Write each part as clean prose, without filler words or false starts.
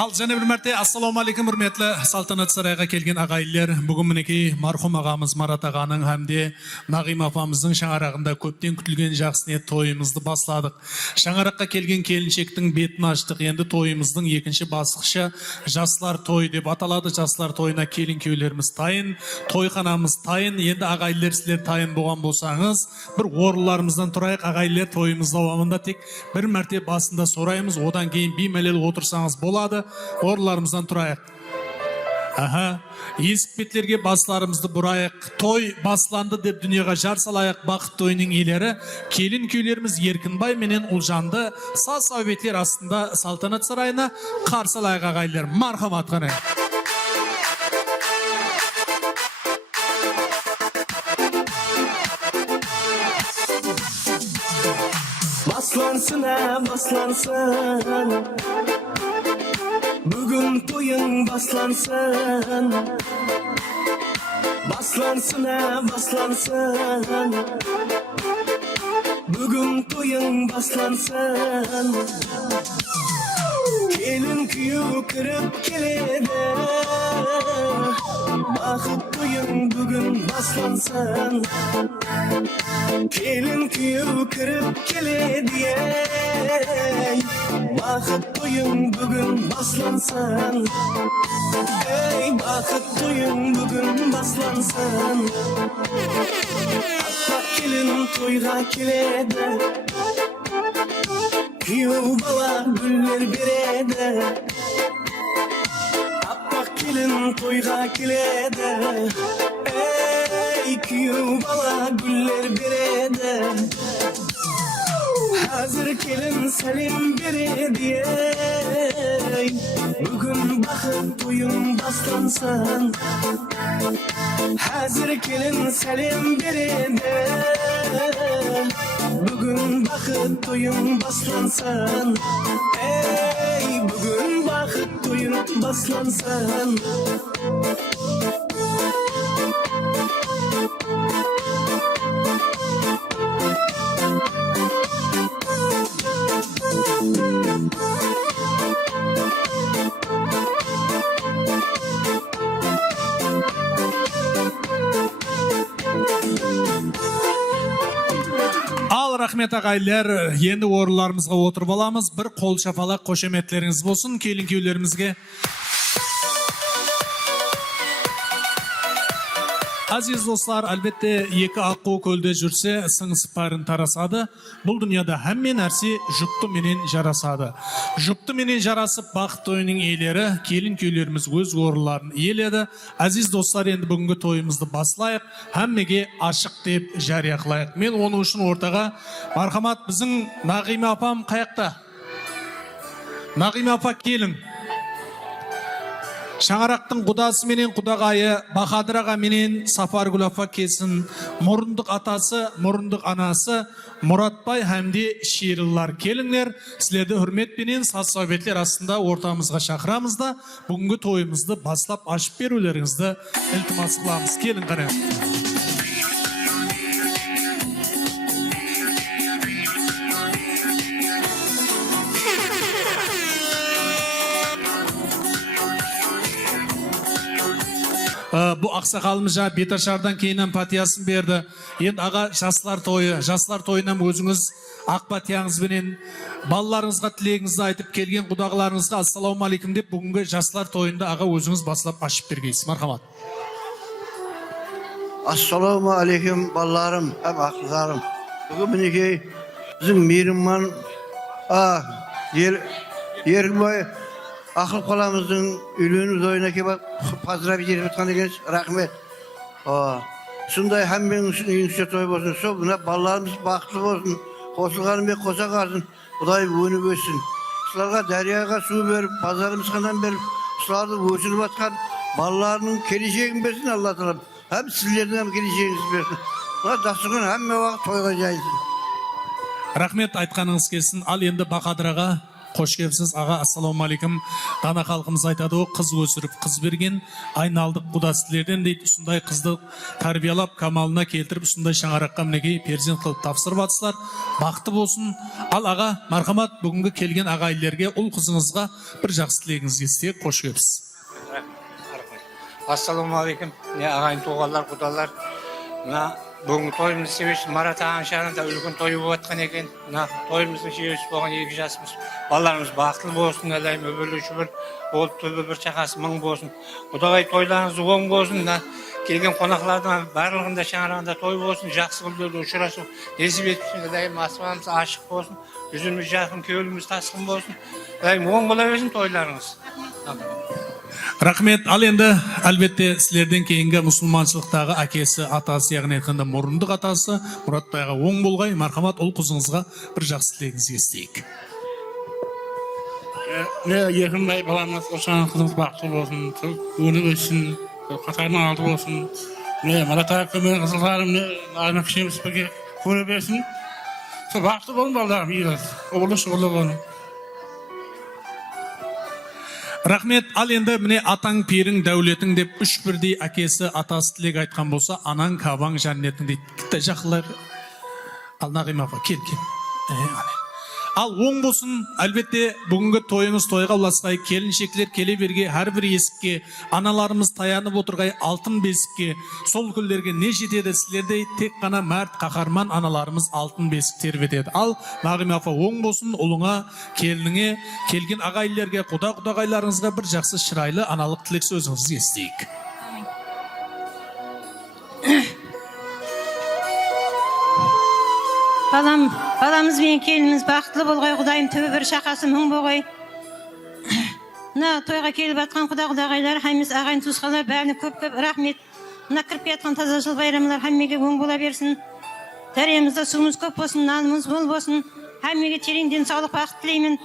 Ал және бір мәрте ассаламу алейкум үрметлі салтанат сарайға келген ағайлар. Бүгін мінекей мархум ағамыз Марат ағаның әмде Нағим апамыздың шаңырағында көптен күтілген жақсы ниет тойымызды басладық. Шаңыраққа келген келіншектің бетін аштық. Енді тойымыздың екінші басқышы жастар той деп аталады. Жастар тойына келін күйеулеріміз тайын, тойханамыз тайын. Енді ағайлар сіздер тайын болған болсаңыз, бір орындарымыздан тұрайық. Ағайлар тойымыз давамында тек бір мәрте басында сораймыз, одан кейін беймәлел отырсаңыз болады. Орындарымыздан тұрайық. Есік беттерге басларымызды бұрайық. Той басланды деп дүниеға жар салайық. Бақыт тойының иелері келін күйлеріміз Еркінбай менен Ұлжанды сау-саубеттер астында салтанат сарайына қарсы алайық ағайлар. Мархамат қане. Baslansın baslansın, bugün toyun baslansın. Baslansın baslansın, bugün toyun baslansın. Gelin kuyu kırıp geledi, bakıp toyun bugün baslansın. Gelin kuyu kırıp geledi, bakıp toyun bugün baslansın. Ey bakıp toyun bugün baslansın. Bak gelin toyga geledi, kuyu bala güller beredi. Bak gelin toyga geledi, ey kuyu bala güller beredi. Hazır gelin selim beredi, bugün bakıp toyun baslansın. Hazır gelin selim beredi, bugün bakıp toyun baslansın. Ey bugün bakıp toyun baslansın. Ал рахмет ағайлар, енді орындарымызға отырып аламыз. Бір қол шапалақ қошеметтеріңіз болсын келін күйеулерімізге. Азиз достар, әлбетте екі аққу көлде жүрсе, сыңсып бәрін тарасады. Бұл дүнияда әмме нәрсе жұпты менен жарасады. Жұпты менен жарасып бақыт тойының иелері, келін күйеулеріміз өз орынларын иеледі. Азиз достар, енді бүгінгі тойымызды баслайық, әммеге ашық деп жария қылайық. Мен оның үшін ортаға мархамат біздің Нағима апам қаяқта? Нағима апа келін. Шаңырақтың құдасы менен құдағайы Бахадыр аға менен Сапаргүл апа келсін. Мұрындық атасы, мұрындық анасы Мұратбай әмде Шеріллар келіңдер. Сіздерді хүрметпенен сау-саубеттер астында ортамызға шақырамыз да бүгінгі тойымызды баслап ашып берулеріңізді ілтимас қыламыз. Келін қане. Бұл ақсақалымыз жа беташардан кейінен патиясын берді. Енді аға жастар тойынан өзіңіз ақ патияңызбенен балаларыңызға тілегіңізді айтып келген құдағыларыңызға ассаламу алейкум деп бүгінгі жастар тойында аға өзіңіз баслап ашып бергейсіз. Мархамат. Ассаламу алейкум балаларым, әм ақылдарым. Бүгін мінекей біздің мейіріман Еркінбай ақыл қаламыздың үйлену тойына келіп поздравить етіп жатқан екенсіз. Рахмет. Сондай әмменің үшін үйіңізде той болсын. Сол мына балаларымыз бақытты болсын. Қосылғанымен қоса қалсын. Құдай өніп өссін. Сыларға дарияға су беріп, базарымызғаннан беріп, сыларды өсіріп жатқан балаларының келешегін берсін Алла Тағала. Әм сіздердің келешегіңіз берсін. Мына дастархан әмме уақыт тойға жайылсын. Рахмет, айтқаныңыз келсін. Ал енді Бахадыр аға Қош келіпсіз аға. Ассалаумағалейкум. Дана халқымыз айтады ғой, қыз өсіріп қыз берген, айналдық құда сілерден дейді. Осындай қызды тәрбиелап, камалына келтіріп, осындай шаңыраққа мінекей перзент қылып тапсырып атсыздар. Бақытты болсын. Ал аға, мархамат, бүгінгі келген ағайлерге, ұл қызыңызға бір жақсы тілегіңізге істейік. Қош келіпсіз. Ассалаумағалейкум. Ағайын туғандар, құдалар. Бүгінгі тойымызды себеші Марат ағаның шағында үлкен тойы болып жатқан екен. Тойымыздың себеші болған 2 жасымыз. Балаларымыз бақытты болсын, әлейм өбірлі шүбір болып, төбі бір шақасы мың болсын. Құдағай тойларыңыз оң болсын. Келген қонақлардың барлығында шаңырағында той болсын, жақсы күндерде ұшырасу несіп етіпсін. Әлейм аспанымыз ашық болсын, жүзіміз жақын, кеуіліміз тасқын болсын. Әлейм оң бола берсін тойларыңыз. Рахмет. Ал енді әлбетте сілерден кейінгі мұсылманшылықтағы әкесі, атасы, яғни айтқанда мұрындық атасы Мұратбайға оң болғай. Мархамат, ұл қызыңызға бір жақсы тілегіңізге істейік. Еркінбай баламыз, осыған қызымыз бақытты болсын, өніп өссін, қатарынан алды болсын. Марат ағақа мен қызылдарым, ағайын кішеміз бірге көре берсін. Бақытты болын балдарым, ұғылы шұғылы болын. Рахмет. Ал енді міне атаң перің дәулетің деп үш бірдей әкесі атасы тілек айтқан болса, анаң кабаң жәннетің дейді. Кітті жақылар. Ал Нағима апа, кел. Ал оң болсын, әлбетте бүгінгі тойыңыз тойға ұласқай, келіншектер келе берге, әрбір есікке, аналарымыз таянып отырғай алтын бесікке, сол күлдерге не жетеді, сілердей тек қана мәрт қаһарман аналарымыз алтын бесік тербетеді. Ал Нағима апа, оң болсын, ұлыңа, келініңе, келген ағайлерге, құда-құдағайларыңызға бір жақсы шырайлы аналық тілек сөзіңізді естейік. Баламыз бен келініміз бақытлы болғай, құдайым түбі бір шақасы мың болғай. Тойға келіп атқан құда-құдағайлар, хәміз ағайын туысқалар, бәріне көп-көп рахмет. Кіріп кетқан таза жыл байрамлар хәммеге оң бола берсін. Дәремізде суымыз көп болсын, нанымыз мол болсын. Хәммеге терең денсаулық бақыт тілеймін.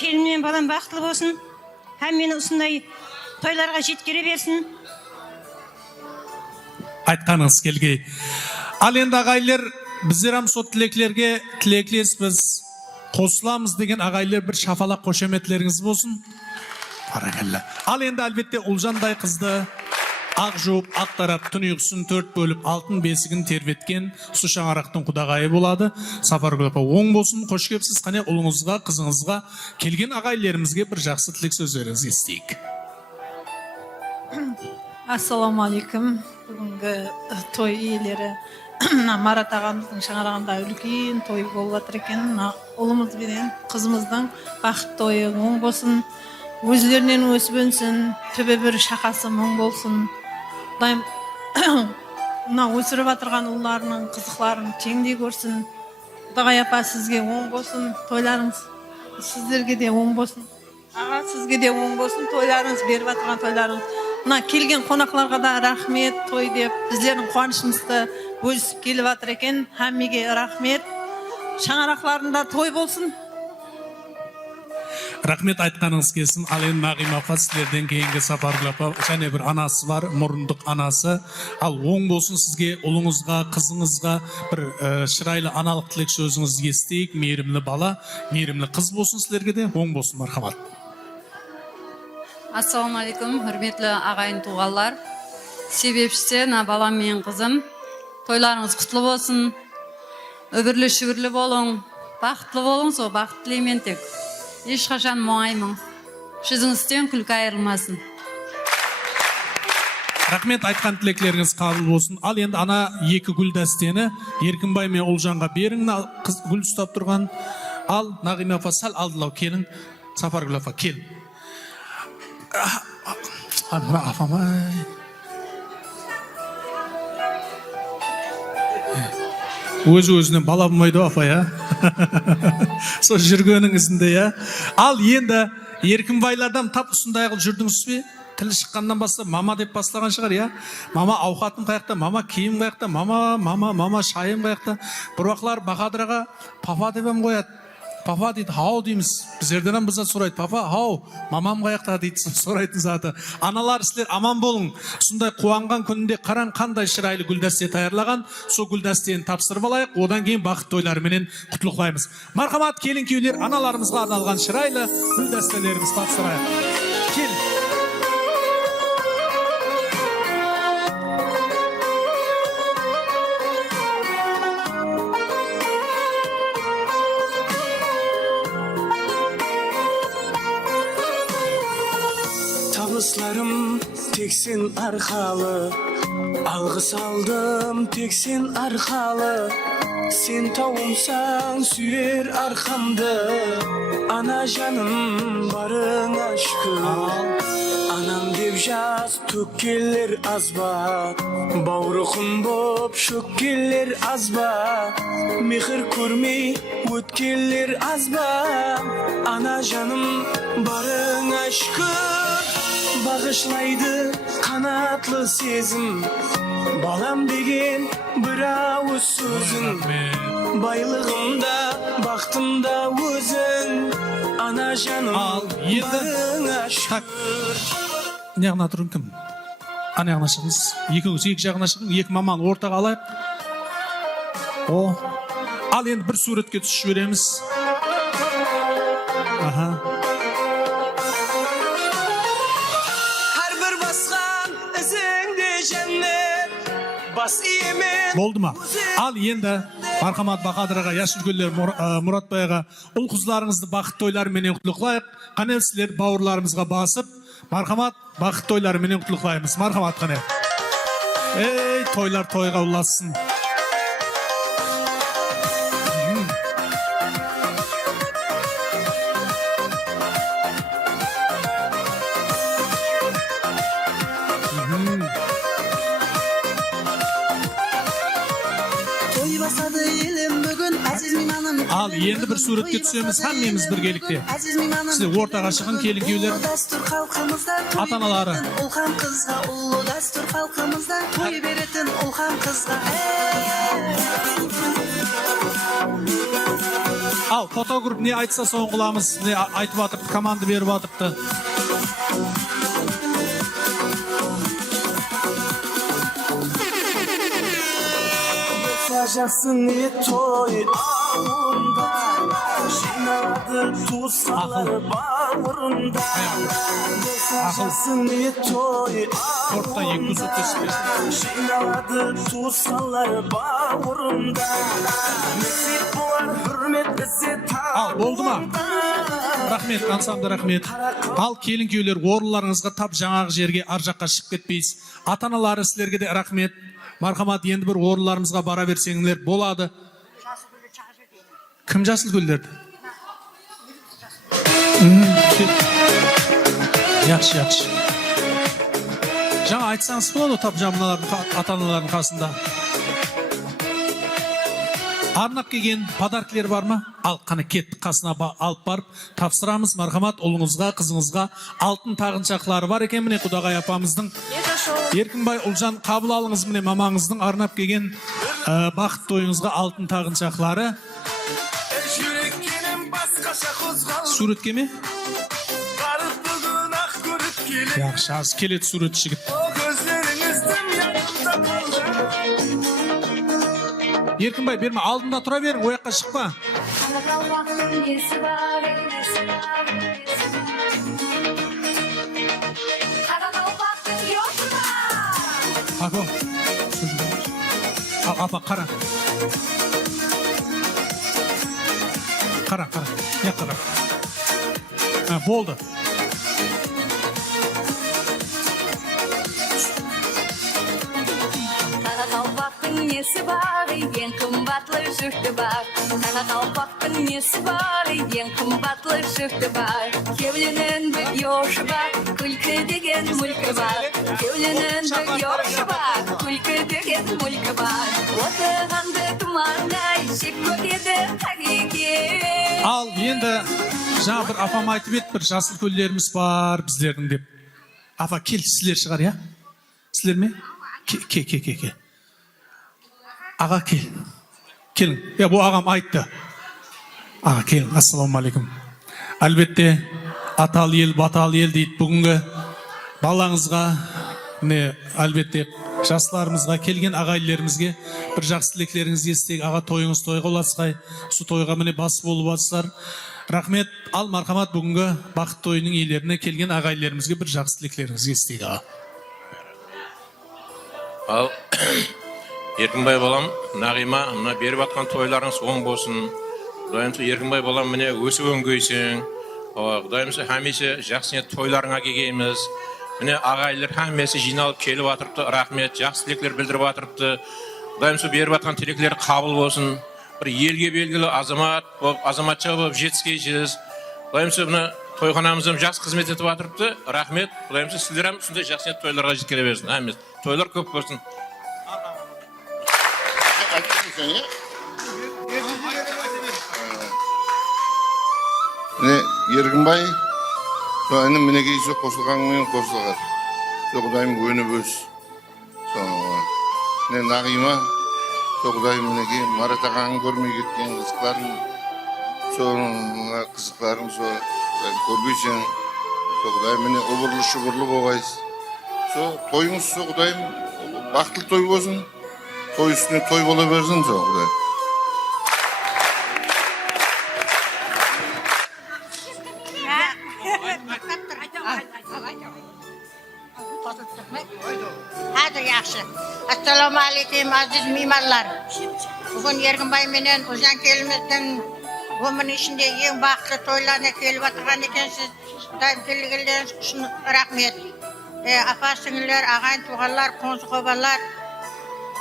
Келін мен балам бақытлы болсын. Хәммені осындай тойларға жеткере берсін. Айтқаныңыз келгей. Ал енді ағайлар, біздер со тілеклерге тілеклеспіз, қосыламыз деген ағайлар бір шафалақ қошеметлеріңіз болсын. Паракалла. Ал енді әлбетте ұлжандай қызды ақ жуып, ақ тарап, түн ұйқысын 4 бөліп, алтын бесігін тербеткен су шаңырақтың құдағайы болады. Сапаргүл апа, оң болсын, қош келіпсіз. Қане ұлыңызға, қызыңызға, келген ағайлерімізге бір жақсы тілек сөздеріңізді естейік. Ассалаумағалейкум. Бүгінгі той иелері Марат ағамыздың шаңырағында үлкен той болып жатыр екен. Ұлымыз бен қызымыздың бақыт тойы оң болсын, өзлерінен өсіп өнсін, төбе бір шақасы мұң болсын. Өсіріп жатырған ұлларының қызықларын теңдей көрсін. Құдағай апа, сізге оң болсын, тойларыңыз сіздерге де оң болсын. Аға, сізге де оң болсын, тойларыңыз, беріп жатырған тойларыңыз. Келген қонақларға да рахмет, той деп біздердің қуанышымызды бөлісіп келіп жатыр екен. Хәммеге рахмет. Шаңырақларында той болсын. Рахмет, айтқаныңыз келсін. Ал енді Нағима апа, сіздерден кейінгі Сапаргүл апа, және бір анасы бар, мұрындық анасы. Ал оң болсын сізге, ұлыңызға, қызыңызға бір шырайлы аналық тілек сөзіңізді естейік. Мейірімлі бала, мейірімлі қыз болсын сіздерге де, оң болсын, мархамат. Ассалаумағалейкум, хүрметлі ағайын туғалар. Себепшісі, балам мен қызым, тойларыңыз құтлы болсын, өбірлі шүбірлі болың, бақытлы болың, сол бақыт тілеймен тек. Ешқашан мұңаймын, жүзіңізден күлкі айырылмасын. Рахмет, айтқан тілеклеріңіз қабыл болсын. Ал енді ана екі гүл дәстені Еркінбай мен Олжанға берің, қыз гүл ұстап тұрған. Ал Нағима апа, сәл алдылау келің. Сапаргүл апа, кел. Апамай. Өзі-өзінен бала болмайды апа, я. Сол жүргенің ізінде, я. Ал енді Еркінбайлардан тап ұсындай қыл жүрдіңіз бе? Тілі шыққаннан бастап мама деп бастаған шығар, я. Мама ауқатым қаяқта, мама киім қаяқта, мама шайым қаяқта. Бір уақылар Бақадыраға папа деп қояды. Papa дейді, hau дейміз. Біздерден біза сұрайды, папа, hau, мамам қаяқта дейді, сұрайтын заты. Аналар, сілер аман болың. Сондай қуанған күнінде қаран қандай шырайлы гүлдәсте таярлаған, сол гүлдәстені тапсырып алайық, одан кейін бақыт тойларыменен құтлықлаймыз. Мархамат, келін күйеулер, аналарымызға арналған шырайлы гүлдәстелеріміз тапсырайық. Келін. Табысларым тексен арқалы, алғыс алдым тексен арқалы. Сен тауымсаң сүйер арқамды, ана жаным барыңа шүкір. Анам деп жаз төккелер азба, бауырықым боп шөккелер азба. Мехір көрмей өткелер азба, ана жаным барыңа шүкір. Бағышлайды қанатлы сезім, балам деген бір ауыз сөзің. Байлығымда, бақтымда өзің, ана жаным барыңа шүкір. Не жағына тұрын кім? Ана жағына шығыңыз. Екі жағына шығың, екі маман ортаға алайық. Ал енді бір суретке түсіп жібереміз. Болды ма? Ал енді Мархамат Бақадырға, Яшілгүлдер Мұратбайға ұл қызларыңызды бақыт тойларыменен құттықтайық. Қане сілер бауырларымызға басып, Мархамат бақыт тойларыменен құттықтаймыз. Мархамат қане. Ей, тойлар тойға ұласын. Ал енді бір суретке түсеміз, әммеміз біргелікте. Сіздер ортаға шығын, келін күйеулер, ата-аналары. Ал фотогруп не айтса соң қыламыз, не айтып атырды, команды беріп атырды. Yaşasın toy ağında, jinadı tuğsalar bağrında. Yaşasın toy ağında, jinadı tuğsalar bağrında. Nasip var hürmet bizi Al, oldu mu? Рахмет, ансамды рахмет. Ал келін күйеулер, орынларыңызға тап жаңағы жерге ар жаққа шығып кетпейсіз. Ата-аналары сілерге де рахмет. Мархамат, енді бір орынларымызға бара берсеңдер болады. Кім жасыл гүлдерді? Яқшы. Жаңа айтсаңыз болады, тап жаңағылардың ата-аналардың қасында. Арнап келген подаркілер бар ма? Ал, қаны кеттік қасына алып барып, тапсырамыз. Мархамат, ұлыңызға, қызыңызға алтын тағыншақлары бар екен. Міне Құдағай апамыздың. Еркінбай Ұлжан, қабыл алыңыз, міне мамаңыздың арнап келген бақыт тойыңызға алтын тағыншақлары. Суретке ме? Яқшы, аз келеді сурет жігіт. Еркінбай, берме, алдында тұра берің, ояққа шықпа. Апа, қара. Қара. Не қара? Болды. Несі бар, ең қымбатлы жұрты бар. Қарақалпақтың несі бар, ең қымбатлы жұрты бар. Кеуленің бір еуші бар, күлкі деген мүлкі бар. Кеуленің бір еуші бар, күлкі деген мүлкі бар. Отырғанды тұмандай, жек көреді қареке. Ал, енді жаңа бір апам айтып еді, бір жасыл көлдеріміз бар біздердің деп. Апа, кел, сілер шығар, я? Сілер ме? Ке. Аға, келің. Бұл ағам айтты. Kel, assalomu alaykum. Albatta, atal ел, батал ел deydi. Bugungi balаңызға, albatta, жастарымызға, келген ағайларымызға bir жақсы тілектеріңізді естейік. Аға тойыңыз тойға оласқай, су тойға міне бас болып атсыздар. Рахмет, ал мархамат бүгінгі бақыт тойының иелеріне келген ағайларымызға bir жақсы тілектеріңізді естейік. Ал Еркінбай балам, Нағима, мына беріп атқан тойларыңыз оң болсын. Құдайымсы Еркінбай балам, міне өсіп өңгейсің. Құдайымсы әмесі жақсыне тойларыңа кегейміз. Міне ағайлар әмесі жиналып келіп атырыпты. Рахмет, жақсы тілектер білдіріп атырыпты. Құдайымсы беріп атқан тілектер қабыл болсын. Bir елге белгілі азаматша болып жетіскейсіз. Құдайымсы мына тойханамызым жақсы қызмет етіп атырыпты. Рахмет, құдайымсы сіздер әм сондай жақсыне тойларға жеткере берсін. Әмес, тойлар көп болсын. Еркінбай, соғайның мінекей со қосылғанмен қосылғар. Со құдайым өніп өз. Нағима, со құдайым мінекей Марат ағаңын көрмей кеткен қызықтарын, соның қызықтарын со көрбейсен, со құдайым міне ұбырлы-шұбырлы болғайыз. Со тойыңыз со құдайым бақытlı той болсын, той үстіне той бола берсін со құдай. Assalamu alaikum aziz mimarlar. Bugün Erkinbay menen Uzan kelimizden ömrün içinde en bakıtlı toylarına kelip atırgan ekensiz. Daim kelgeleriniz üçün rahmet. Apa singiller, ağayn tuğallar, konsu kobalar,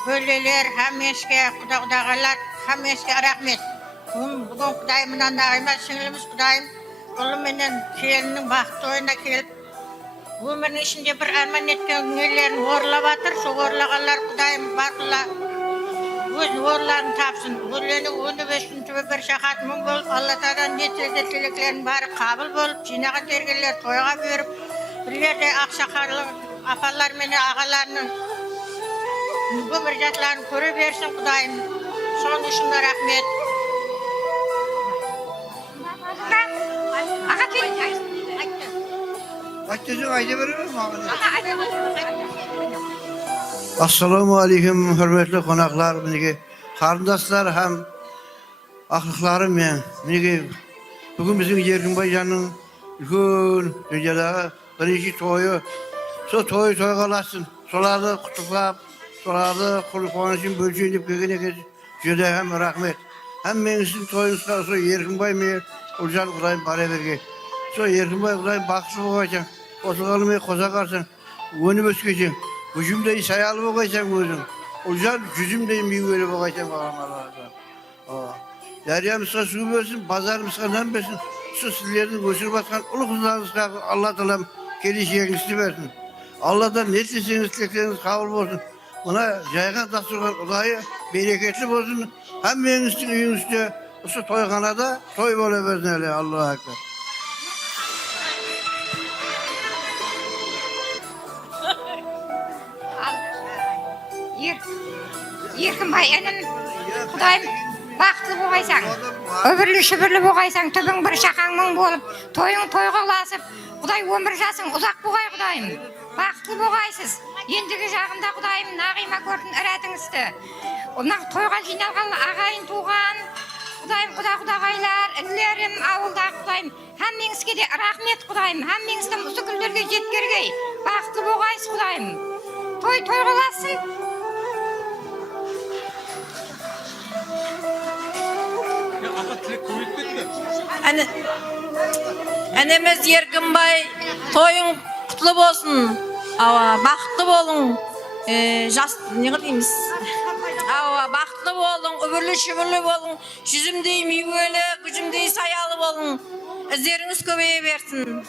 bölgeler, hammeske, kudağdağalar, hammeske rahmet. Bugün kudayımdan Nağima singilimiz kudayım. Oğlum menen kelinin bakıtlı oyuna kelip ömrün içinde bir arman etken günlerini uğurlap atır. Şu uğurlağalar kudayım bakıla öz uğurlarını tapsın. Öğlerini önü beşin tübe bir şahat mün bolup Allah'tan netilde tileklerin bari kabul bolup jinağa tergeler toyga verip birlerde aksakarlı apalar meni ağalarının bu bir jatlarını köre bersin kudayım. Son işinde rahmet. Ağa kel. Açtığın ayda verir mi? Assalamu alaikum hürmetli konaklar, kardeşler hem aklıklarım yani. Bugün bizim Erkinbaycan'ın bütün dünyada birinci toyu, so toyu kalasın. Solarda kutuklap, solarda konuşun bölçüğünüp köküne şöyle hem rahmet. Hem menüsün toyunuzda so Erkinbay mı? Olcan Kudayım para verge. So Erkinbay Kudayım bakışı boğacan. Kosakalımı kosa karsan. Önü böskecen. Gücümdeyi sayalı boğacan gözüm. Olcan cüzümdeyi büyüğüyle boğacan bakalım Allah'a. Deryamızda su versin, pazarımızda nem versin. Su sizlerden göçür baskan ulu kızlarınızda Allah talam gelişeceğinizi versin. Allah'tan ne isteseniz tilekleriniz kabul olsun. Buna yaygan dasturgan odayı bereketli olsun. Hem menüsün üyünüzde şu toyhanada toy böyle versin hele Allah'a ekber. Erkinbay enin Kudayım bakıtlı boğaysan, öbürlü şübürlü boğaysan, tübün bir şakaŋmın bolup, toyun toyga ulasıp, Kuday ömür jasın uzak boğay Kudayım. Bakıtlı boğaysız. Endigi jagында Kudayım Nağima gördün eretiniňizdi. Ona toyga jinalgan agayyn tuğan, Kudayım kudagaylar, inlerim, awulda Kudayım. Hammeňizge de rahmet Kudayım. Hammeňizden usuküllerge jetkergey. Bakıtlı boğaysız Kudayım. Toy toyga ulasın. Annemiz Erkinbay toyun kutlu olsun. Bakıtlı olun. Ne diyeyimiz? Bakıtlı olun, öbürlü şübürlü olun. Yüzümdeyi müyüveli, gücümdeyi sayalı olun. İzleriniz köbeye versin.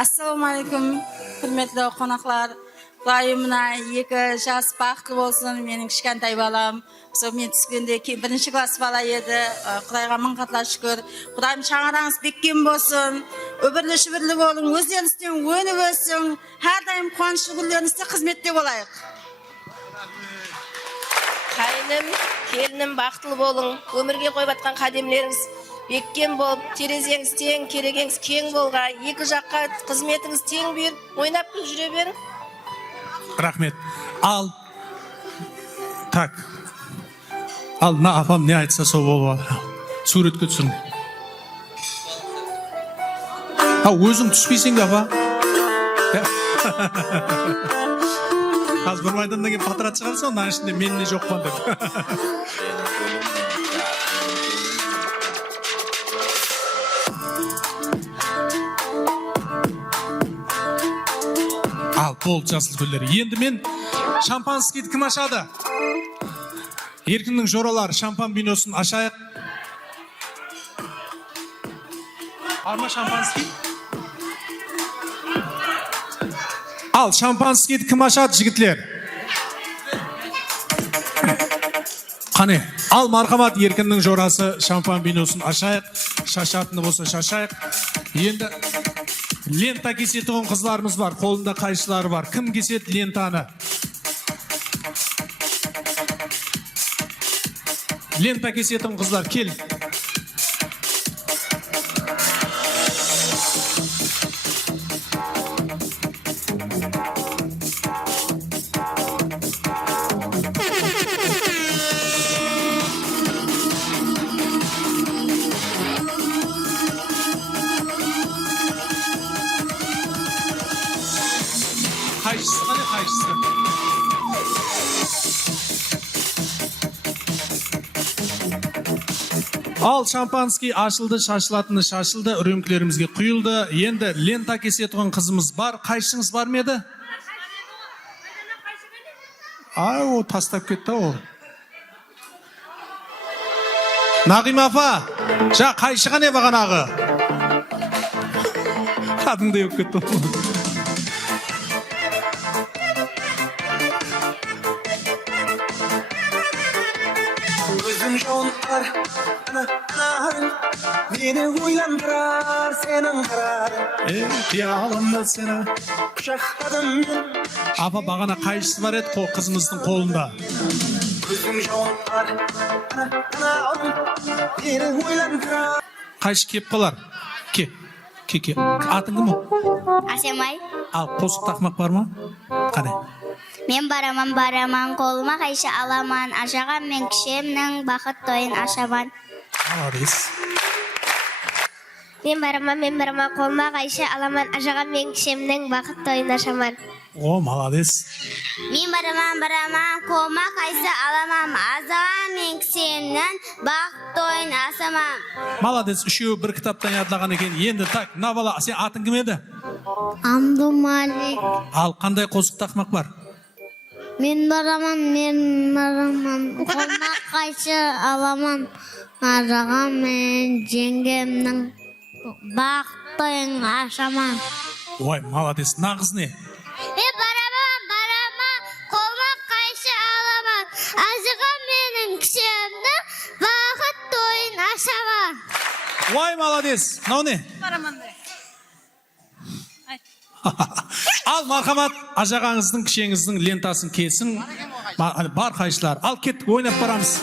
Assalamu alaikum, hürmetli konaklar. Kudayımına iki jas bakıtlı olsun, menin kişkentay balam. Men түскенде бірінші класс бала еді. Құдайға мың қатла шүкір. Құдайым шаңыраңыз беккен болсын. Өбірлі шүбірлі болың, өздеріңізден өніп өссін. Әрдайым қуанышлы күндеріңізде қызметте болайық. Қайным, келінім бақытлы болың. Өмірге қойып атқан қадемлеріңіз беккен болып, терезеңіз тең, керегеңіз кең болға, екі жаққа қызметіңіз тең беріп, ойнап күл жүре берің. Рахмет. Ал. Так. Ал, мына апам не айтса сол болып жатыр. Суретке түсірін. Өзің түспейсің бе, апа? Қазір бір майданнан кейін патрат шығарса, оның ішінде мен не жоқпан деп. Ал, болды жасыл гүлдер. Енді мен шампанскийді кім ашады? Еркіннің жоралары шампан биносын ашайық. Арма шампанский? Ал, шампанскийді кім ашады, жігітлер? Қане, ал мархамат Еркіннің жорасы шампан биносын ашайық. Шашатыны болса шашайық. Енді лента кесетіғын қызларымыз бар, қолында қайшылары бар. Кім кесет лентаны? Лента кесетін қыздар, кел. Қайшысы қане, қайшысы? Ал, шампанский ашылды, шашылатыны шашылды, үреңкілерімізге құйылды. Енді лента кесетіғын қызымыз бар. Қайшыңыз бар ма еді? О, тастап кетті о. Нағим апа, жа қайшыға не бағанағы? Қадыңды өп кетті о. Gözüm yollar, anahtarın, beni uylandırar senin kararın. Yalanla seni. Kucakladım ben. Апа, бағана қайшысы бар еді, қызымыздың қолында. Gözüm yollar, anahtarın, beni uylandırar. Қайшы кеп қалар? Ке. Атың кім о? Асемай. Ал, қосық тақмақ бар ма? Қане. Мен бараман, қолыма қайшы аламан, ашаған мен кішемнің бақыт тойын ашаман. Молодец. Мен бараман, қолыма қайшы аламан, ашаған мен кішемнің бақыт тойын ашаман. О, молодец. Мен бараман, қолыма қайшы аламан, ашаған мен кішемнің бақыт тойын ашаман. Молодец, үшеуі бір кітаптан ядылаған екен. Енді так, мына бала, сен атың кім еді? Абдумалик. Ал, қандай қосық тақмақ бар? Мен бараман, қолыма қайшы аламан, ашаған мен жеңгемнің бақыт тойын ашаман. Ой, молодец, нағыз не? Мен бараман, қолыма қайшы аламан, ашаған менің кішемнің бақыт тойын ашаман. Ой, молодец, мынау не? Ал, мархамат, ажағаңыздың, кішеңіздің лентасын кесін. Бар қайшылар. Ал, кеттік, ойнап барамыз.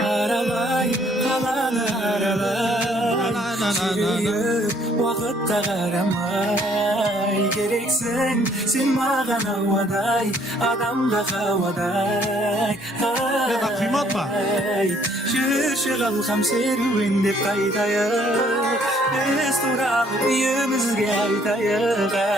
Аралай, қаланы аралай, жүрейік уақытта қарамай. Керексің, сен маған ауадай, адамға қауадай. Құймат ба? Жүрші қалқам серуендеп қайтайық, біз туралы үйімізге айтайық.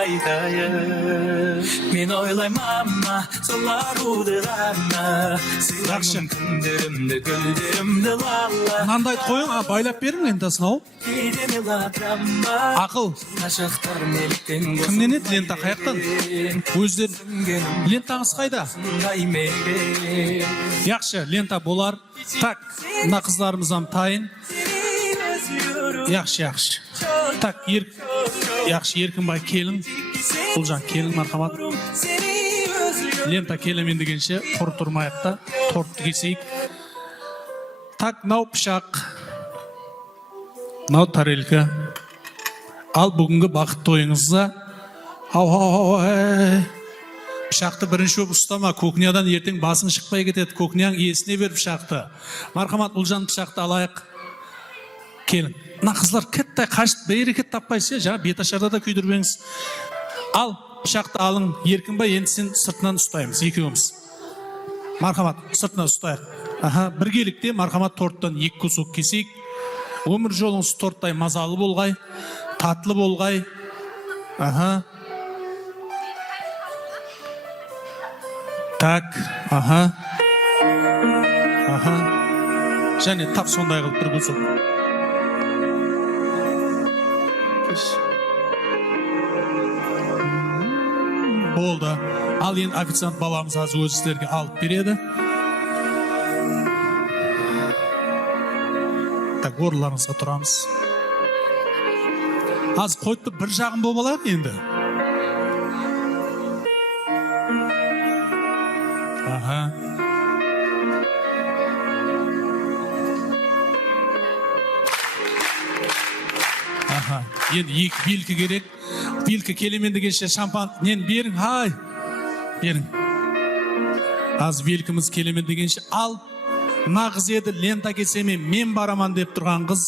Мен ойлаймын мама, сол аруды ғана, сыйлаймын күндерімді, гүлдерімді лала. Мынандай қойың, байлап берің лентасын ау. Кейде мелодрама, Ақыл. ғашықтар неліктен Кімнен еді лента, қаяқтан? Өздер лентаңыз қайда? Яқшы, лента болар. Так, мына қыздарымыздан тайын. Яқшы. Так, яқшы, Еркінбай келін. Ұлжан келін, мархамат. Лента келемен дегенше, құр тұрмайық та, тортты кесейік. Так, мынау пышақ. Мынау тарелка. Ал, бүгінгі бақыт тойыңызда Пышақты бірінші болып ұстама, көкниядан ертең басың шықпай кетеді, көкнияң иесіне бер пышақты. Мархамат, Ұлжан пышақты алайық. Келін. Мына қызлар кетті, қашып, берекет таппайсыз, жаңа беташарда да күйдірбеңіз. Ал, пышақты алың, Еркінбай, енді сен сыртынан ұстаймыз, екеуміз. Мархамат, сыртынан ұстайық. Біргелікте мархамат торттан 2 кусок кесейік. Өмір жолыңыз торттай мазалы болғай, татлы болғай. Так, және тап сондай қылып 1 кусок. Болды. Ал енді официант баламыз аз өз сіздерге алып береді. Так, орындарыңызға тұрамыз. Аз қойыпты бір жағын болып алайық енді. Енді 2 белкі керек. Белкі келемен дегенше шампан. Нен берің, берің. Аз белкіміз келемен дегенше ал. Нағыз еді лента кесемен мен бараман деп тұрған қыз.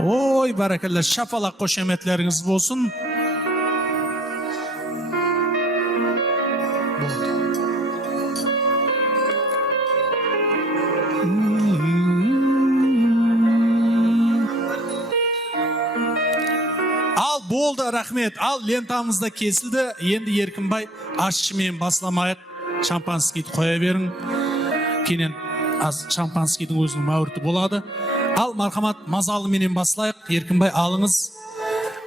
Ой, баракалла, шапалақ қошеметлеріңіз болсын. Ал болды, рахмет. Ал лентамызда кесілді. Енді Еркінбай ашшымен басламайық. Шампанскийді қоя берің. Кенен аз шампанскийдің өзінің мәуірті болады. Ал мархамат, мазалы менен басылайық. Еркінбай алыңыз.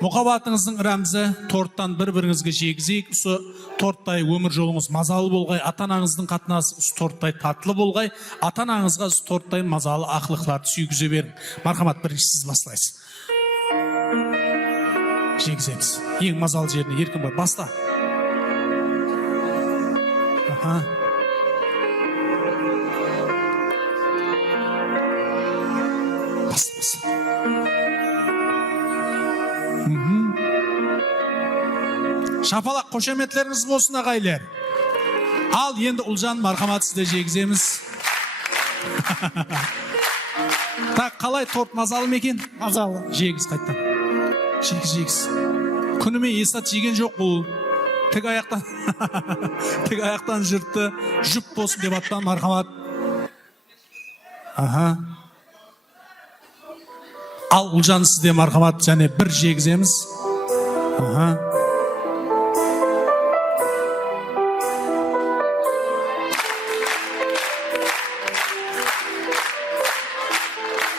Мұқабатыңыздың рәмзі торттан бір-біріңізге жегізейік. Осы торттай өмір жолыңыз мазалы болғай, ата-анаңыздың қатынасы торттай татлы болғай, ата-анаңызға торттай мазалы ақылықларды сүйгізе берің. Мархамат, бірінші сіз басылайсыз. Жегіземіз. Ең мазалы жеріне Еркінбай баста. Шапалақ қошеметлеріңіз болсын ағайлар. Ал енді Ұлжан, мархамат, сізді жегіземіз. Так, қалай, торт мазалы ма екен? Мазалы. Жегіз қайттан. Жегіз. Күніме Есат жеген жоқ бұл. Тік аяқтан жұртты жүп болсын деп аттан, мархамат. Ал Ұлжан, сізде мархамат, және бір жегіземіз.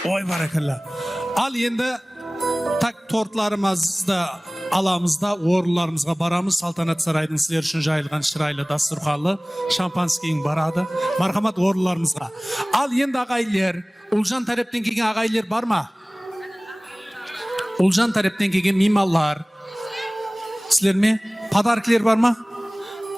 Ой, баракалла. Ал енді так тортларымызды аламызда, орындарымызға барамыз. Салтанат сарайдың сіздер үшін жайылған шырайлы дастарханы, шампанскийің барады. Мархамат, орындарымызға. Ал енді ағайлер, Ұлжан тараптан келген ағайлер бар ма? Ұлжан тараптан келген меймандар. Сіздер ме? Подаркілер бар ма?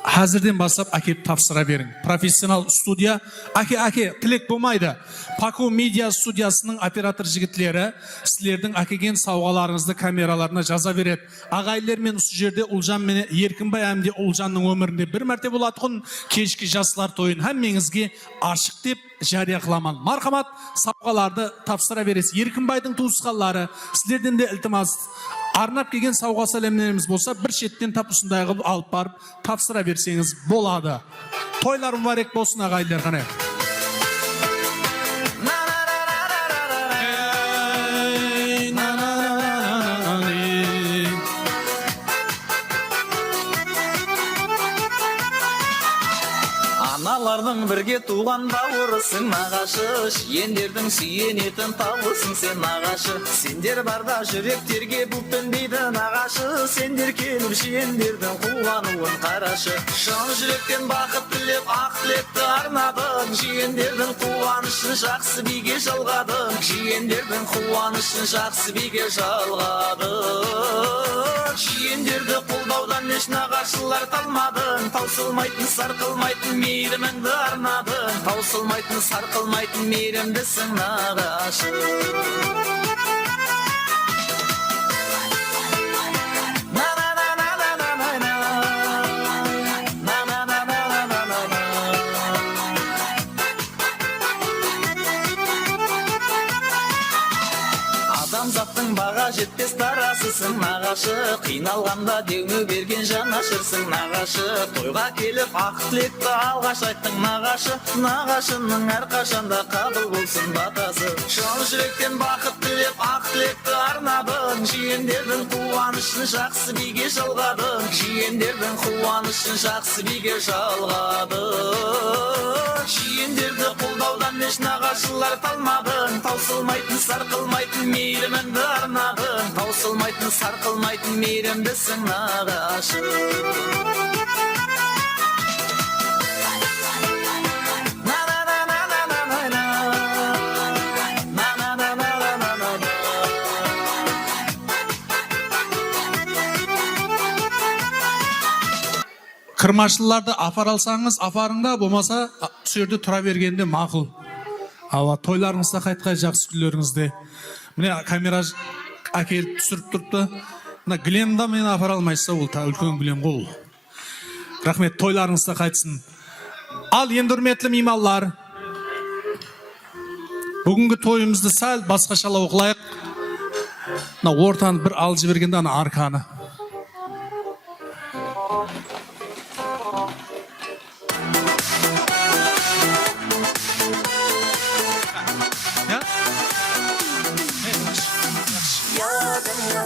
Әзірден бастап әкеп тапсыра берің. Профессионал студия. Әке, тілек болмайды. Паку медиа студиясының оператор жігітлері сіздердің әкеген сауғаларыңызды камераларына жаза береді. Ағайлер мен осы жерде Ұлжан мен Еркінбай әмде Ұлжанның өмірінде бір мәрте болатқын кешкі жасылар тойын әммеңізге ашық деп жария қыламан. Мархамат, сауғаларды тапсыра бересіз. Еркінбайдың туысқанлары сіздерден де ілтимас. Арнап келген сауға сәлемдеріңіз болса, бір шеттен тап ұсындай қылып алып барып тапсыра берсеңіз болады. Тойлар мүбәрек болсын ағайлар, қане. Аналардың бірге туған бауырысың нағашы, ендердің сүйенетін тауысың сен нағашы. Сендер барда жүректерге бүктенбейді нағашы, сендер келіп жиендердің қуануын қарашы. Шын жүректен бақыт тілеп ақ тілекті арнадың, жиендердің қуанышын жақсы биге жалғадың, жиендердің қуанышын жақсы биге жалғадың. Жиендерді қолдаудан еш нағашылар талмадың, таусылмайтын сарқылмайтын мейіріміңді арнадың, таусылмайтын сарқылмайтын мейірімдісің нағашы. адамзаттың баға жетпес дарасысың нағашы, қиналғанда деңі берген жанашырсың нағашы, тойға келіп ақ тілекті алғаш айттың нағашы, нағашының әрқашанда қабыл болсын батасы. Шын жүректен бақыт тілеп ақ тілекті арнадың, жиендердің қуанышын жақсы биге жалғадың, жиендердің қуанышын жақсы биге жалғадың. Жиендерді қолдаудан еш нағашылар талмадың, таусылмайтын сарқылмайтын мейіріміңді арнадың, таусылмайтын сарқылмайтын мейірімдісің нағашы. Кырмашыларды апар алсаңыз, апарыңда, болмаса жерде тұра бергенде мақұл. Ала тойларыңызда қайтқай жақсы күндеріңізде. Міне камера әкеліп түсіріп тұрыпты. Мына Глемда мені апара алмайса, ол үлкен Глем қол. Рахмет, тойларыңызда қайтсын. Ал енді үрметлі меймандар, бүгінгі тойымызды сәл басқашалау қылайық. Мына ортаны бір алып жібергенде ана арқаны.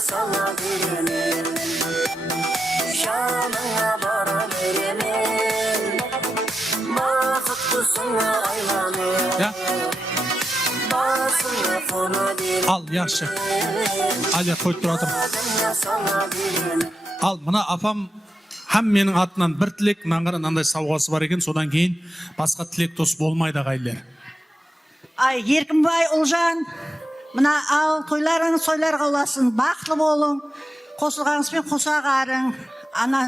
Sala veremen, şanına bara veremen, baqıtlısına aylanın, basına fona veremen. Al, yaxşı. Al, ya koyup duradım. Al, mına apam hem менің атынан бір тілек, мынандай сауғасы бар екен, содан кейін басқа тілек дос болмайды ағайындар. Ай, Еркінбай, Ұлжан, мына ал тойларыңыз тойларға оласын, бақытлы болың, қосылғаныңызбен қосағарың, ана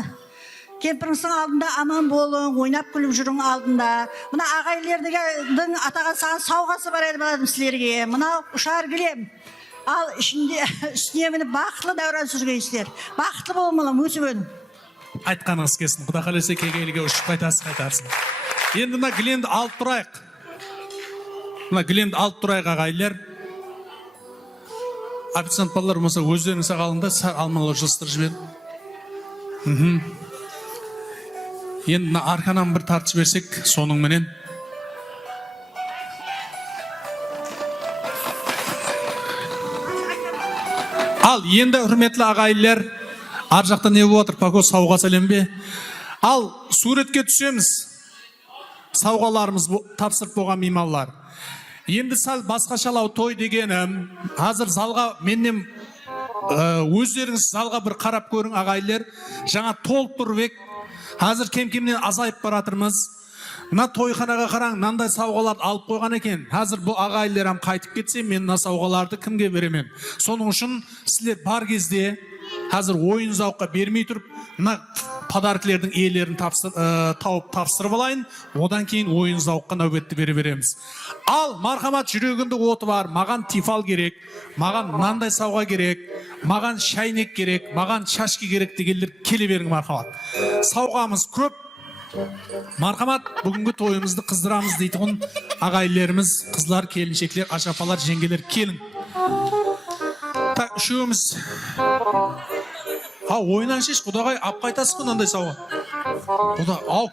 кемпіріңіздің алдында аман болың, ойнап күліп жүрің алдында. Мына ағайлердің атаған саған сауғасы бар еді бәлдім сілерге. Мына ұшар келем. Ал үстіне мені бақытлы дәуран сүргейсіздер. Бақытлы болмалым, өсіп өдің. Айтқаныңыз кесін, құда қалесе кегейліге ұшып қайтарсын. Енді мына Глемді алып тұрайық. Мына Глемді алып тұрайық ағайлар. Официант балалар болмаса өздеріңіз алыңда алмалар жастыр жіберін. Енді арқанан бір тартып берсек, соның менен. Ал, енді үрметлі ағайлар, ар жақта не болып отыр, пако сауға сәлем бе? Ал, суретке түсеміз. Сауғаларымыз тапсырып болған меймандар. Енді сәл басқашалау той дегенім, қазір залға меннен өздеріңіз залға бір қарап көрің ағайлар, жаңа толып тұрбек, қазір кем-кемнен азайып баратырмыз. Мына тойханаға қараң, мынандай сауғаларды алып қойған екен. Қазір бұл ағайларым қайтып кетсе, мен мына сауғаларды кімге беремін? Соның үшін сіздер бар кезде қазір ойын зауққа бермей тұрып, мына подаркілердің иелерін тауып тапсырып алайын, одан кейін ойын зауққа нәубетті береміз. Ал, мархамат, жүрегінде оты бар, маған тифал керек, маған мынандай сауға керек, маған шайнек керек, маған шашки керек дегендер келе берің мархамат. Сауғамыз көп. Мархамат, бүгінгі тойымызды қыздырамыз дейтін ағайлеріміз, қызлар, келіншектер, ашапалар, жеңгелер келін. Так, үшеуміз. Ойынан шеш, құдағай, ап қайтасыз қонандай сауға. Құда, ау.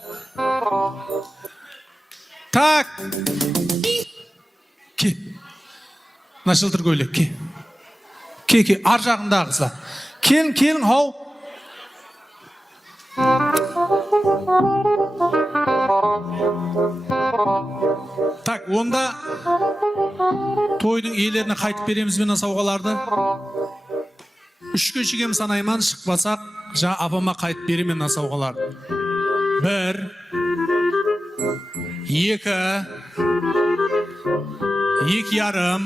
Так. Ке. Мына жылтыр көйлек, ке. Ке, ар жағында қыздар. Келін, ау. Так, онда тойдың иелеріне қайтып береміз бен сауғаларды. Үшке шегем санайман шықпасақ, жа апама қайтып беремен сауғаларды. 1, 2, 2,5.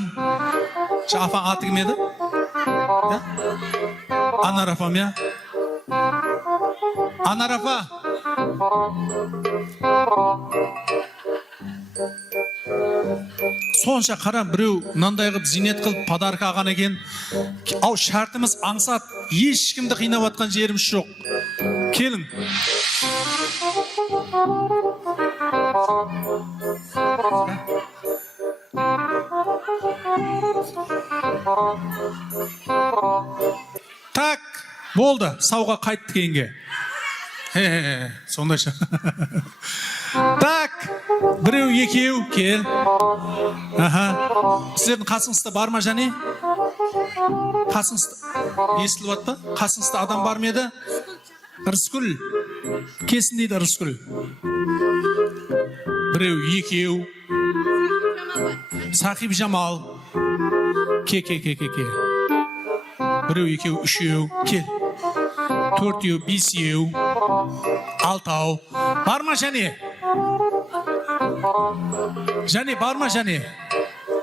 Жа апаң аты кім еді? Анар апам, я? Анар апа. Сонша қарам, біреу мынандай қылып зинет қылып подарка алған екен. Ау, шартымыз аңсат, ешкімді қинап атқан жеріміз жоқ. Келін. Так, болды, сауға қайттық енге. Сондайша. Так, біреу, екеу, кел. Сіздердің қасыңызда бар ма және? Қасыңызда, естіліп атпа? Қасыңызда адам бар ме еді? Рыскүл, кесін дейді Рыскүл. Біреу, екеу. Сақип Жамал. Ке. Біреу, екеу, үшеу, кел. Төртеу, бесеу, алтау. Бар ма және? Және, бар ма және?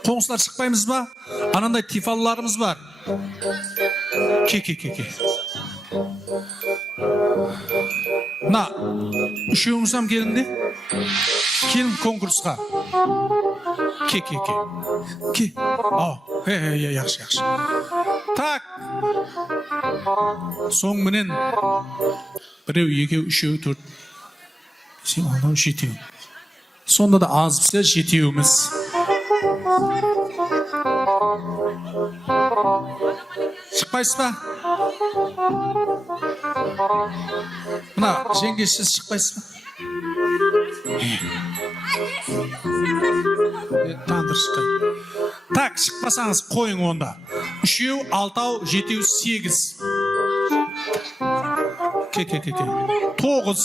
Қоңсылар шықпаймыз ба? Анандай тифалыларымыз бар. Ке. На, үшеуіңізам келіңде? Келін конкурсқа. Ке. Яқшы. Так. Соң менен біреу, екеу, үшеу, төрт. Сен анау жетеу. Сонда да аз бізге жетеуіміз. Шықпайсыз ба? Мына жеңгесіз шықпайсыз ба? Тандыр шыққай. Так, шықпасаңыз қойың онда. Үшеу, алтау, жетеу, сегіз. Ке. Тоғыз.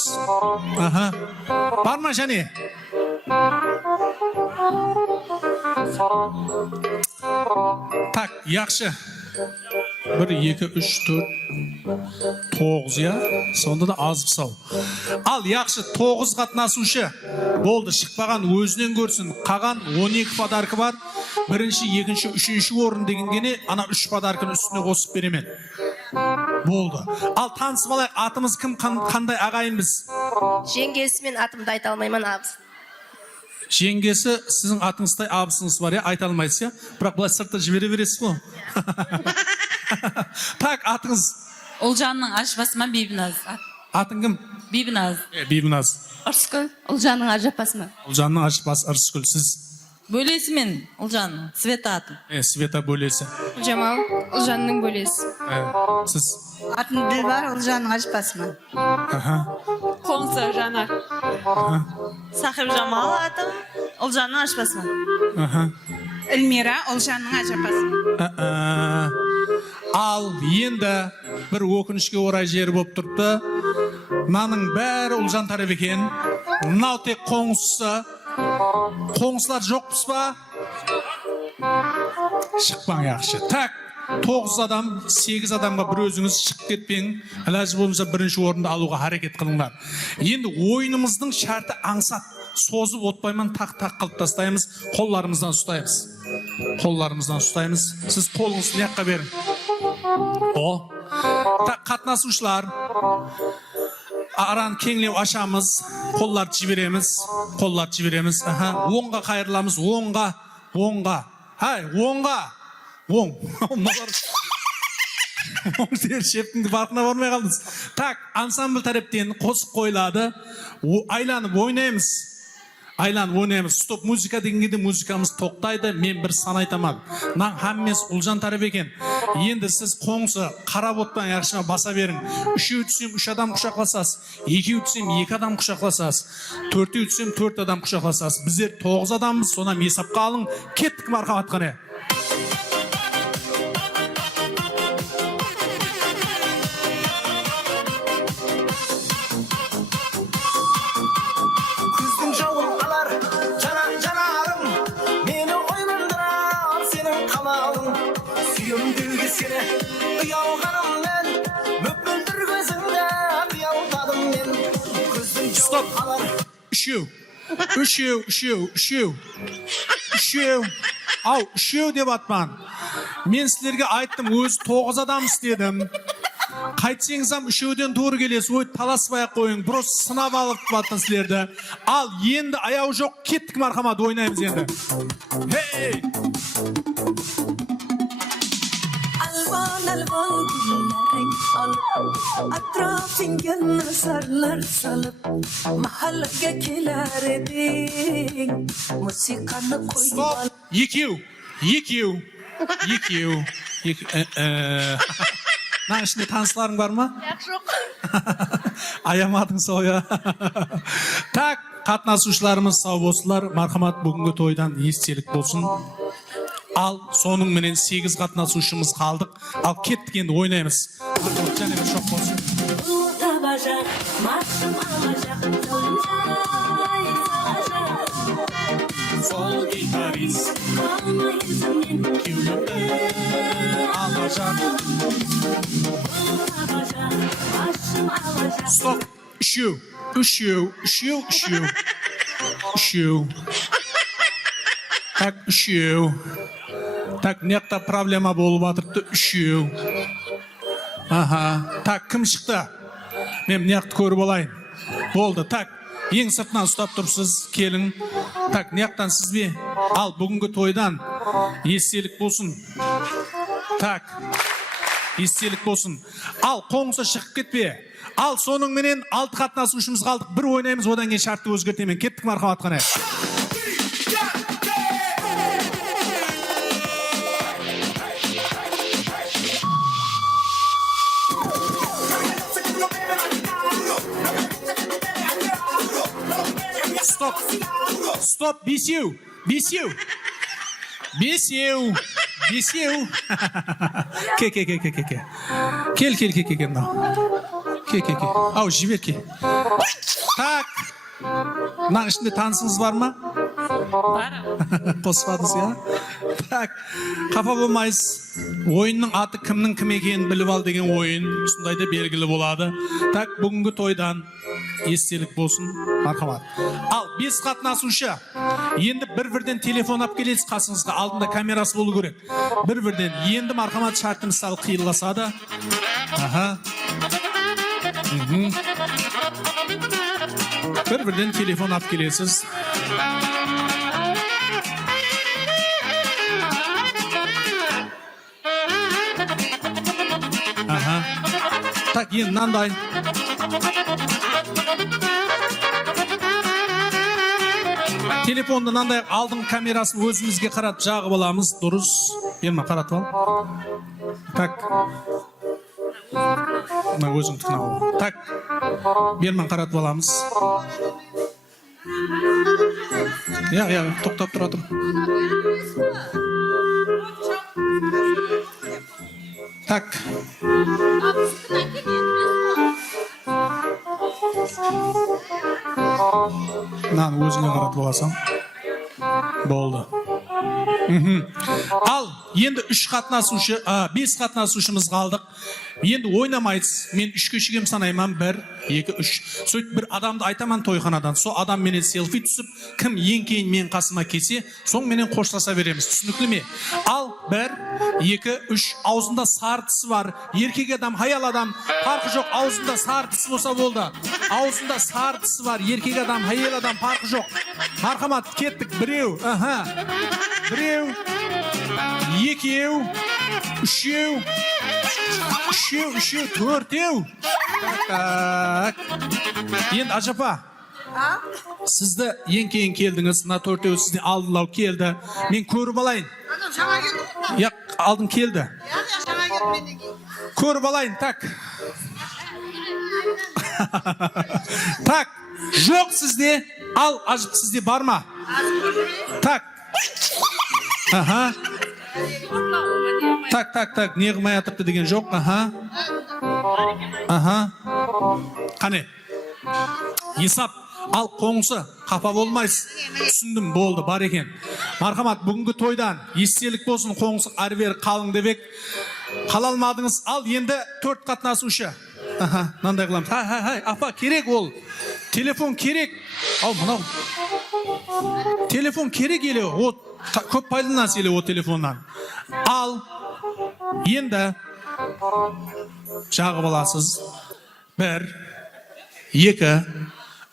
Бар ма және? Так, яқшы. 1, 2, 3, 4, 9, я? Сонда да аз сау. Ал яқшы 9 қатынасушы. Болды, шықпаған өзінен көрсін. Қаған 12 подаркы бар. Бірінші, екінші, үшінші орын дегенгені, ана 3 подаркын үстіне қосып беремен. Болды. Ал танысып алайық, атымыз кім, қандай ағайынбыз? Жеңгесі мен атымды айта алмаймын, абыз. Жеңгесі сіздің атыңыздай абысыңыз бар, айта алмайсыз, бірақ бұлай сыртта жібере бересіз ғой. Так, атыңыз? Ұлжанның ажыпасыма Бибіназ. Атың кім? Бибіназ. Бибіназ. Ырыскүл, Ұлжанның ажыпасыма. Ұлжанның ажыпасы Ырыскүл, сіз? Бөлесі мен Ұлжанның, Света атым. Света бөлесі. Жамал, Ұлжанның бөлесі. Сіз? Атым Дилбар, Ұлжанның ажыпасыма. Қоңсы Жанар. Сақип Жамал атым, Ұлжанның ажыпасыма. Эльмира, Ұлжанның ажыпасыма. Ал енді бір өкінішке орай жері болып тұрыпты. Мынаның бәрі Ұлжан тарап екен. Мынау тек қоңсысы. Қоңсылар жоқпыз ба? Шықпаң яқшы. Так, 9 адам, 8 адамға бір өзіңіз шығып кетпең. Әләжі болмаса бірінші орынды алуға харекет қылыңдар. Енді ойынымыздың шарты аңсат. Созып отпайман тақ-тақ қылып тастаймыз. Қолларымыздан ұстаймыз. Сіз қолыңызды яққа берің. Так, қатынасушылар. Аран кеңлеу ашамыз. Қолларды жібереміз. Оңға қайырыламыз. Оңға. Оң. Оң сер шептіңді барқына бармай қалдыңыз. Так, ансамбл тараптен қосып қойылады. Айланып ойнаймыз. Стоп музыка дегенде музыкамыз тоқтайды. Мен бір сан айтамын. Наң хаммес Ұлжан тарап екен. Енді сіз қоңсы қарап отпан яқшыма баса берің. 3 өтсем 3 адам құшақласасыз. 2 өтсем 2 адам құшақласасыз. 4 өтсем 4 адам құшақласасыз. Біздер 9 адамбыз, сонан есапқа алың. Кеттік мархабат қане. Стоп. Үшеу деп атман. Мен сілерге айттым, өз 9 адам істедім. Қайтсеңізам үшеуден doğru келесі, ой таласпай қойың, бұрыс сынап алып баттын сілерді. Ал енді аяу жоқ, кеттік мархамат, ойнаймыз енді. Хей! Alvan güllerin alıp Atrafingen nazarlar salıp Mahallaga keler edin Musikanı koyman. Stop! Екеу! Екеу. Мына ішінде таныстарың бар ма? Аямадың сол, я. Так, қатынасушыларымыз сау болсылар. Мархамат, бүгінгі тойдан естелік болсын. Ал соның менен 8 қатынасушымыз қалдық. Ал кеттік енді ойнаймыз. Және бір шоқ болсын. Сол гитарист кеулімді алажақ. Стоп. Үшеу. Так, үшеу. Так, мынаяқта проблема болып жатырды. Үшеу. Аха. Так, кім шықты? Мен мынаяқты көріп алайын. Болды. Так, ең сыртынан ұстап тұрсыз, келің. Так, мынаяқтан сіз бе? Ал бүгінгі тойдан естелік болсын. Так, естелік болсын. Ал қоңсы шығып кетпе. Ал соның менен 6 қатынасушымыз қалдық. Bir ойнаймыз, одан кейін шартты өзгертемін. Кеттік мархамат қана. Стоп, бесеу. Ке. Ау, жібер ке. Так. Мына ішінде танысыңыз бар ма? Бар. Қоспадыңыз, я? Так. Қапа болмайсыз. Ойынның аты кімнің кім екенін біліп ал деген ойын. Сондайда белгілі болады. Так, бүгінгі тойдан естелік болсын. Мархамат. Ал, 5 қатынасушы. Енді бір-бірден телефон ап келесіз қасыңызға. Алдында камерасы болу керек. Бір-бірден. Енді мархамат шарты мысалы қиыласады. Аха. Bir-birden telefon ap kelesiz. Aha. Tak, енді мынандай. Telefonda мынандай алдың камерасын өзімізге қаратып жағып аламыз. Дұрыс. Берме, қаратып ал. Так. Мына өзің тұқына ал. Так. Бермен қаратып аламыз. Я, тоқтап тұра тұр. Так. Мынаны өзіңе қаратып аласың. Болды. Ал, енді 5 қатынасушымыз қалдық. Енді ойнамайсыз. Мен 3-ке шегем санайман. 1, 2, 3. Сөйт бір адамды айтаман тойханадан. Со адам менен селфи түсіп, кім ең кейін мен қасыма кесе, соң менен қоштаса береміз. Түсінікті ме? Ал, 1, 2, 3. Аузында сарытысы бар. Еркек адам, хаял адам. Парқы жоқ. Аузында сарытысы болса болды. Аузында сарытысы бар. Еркек адам, хаял адам. Парқы жоқ. Мархамат, кеттік. 1, аха. 1, 2, 3, 4. Так. Енді Ажапа, сізді ең кейін келдіңіз. Мына 4 сізді алдылау келді. Мен көріп алайын. Я, алдың келді. Көріп алайын, так. Так, жоқ сізде. Ал, Ажып сізде бар ма? Так. Аха. Так, не қылмай атырды деген жоқ. Аха. Қане? Есап, ал қоңсы, қапа болмайсыз. Түсіндім, болды, бар екен. Мархамат, бүгінгі тойдан естелік болсын, қоңсы әрбері қалың дебек. Қалалмадыңыз, ал енді 4 қатынасушы. Аха, мынандай қыламыз. Хай, апа, керек ол. Телефон керек. Ау, мынау. Телефон керек еле, о, көп пайдаланасыз еле о телефоннан. Ал, енді жағып аласыз. 1, 2,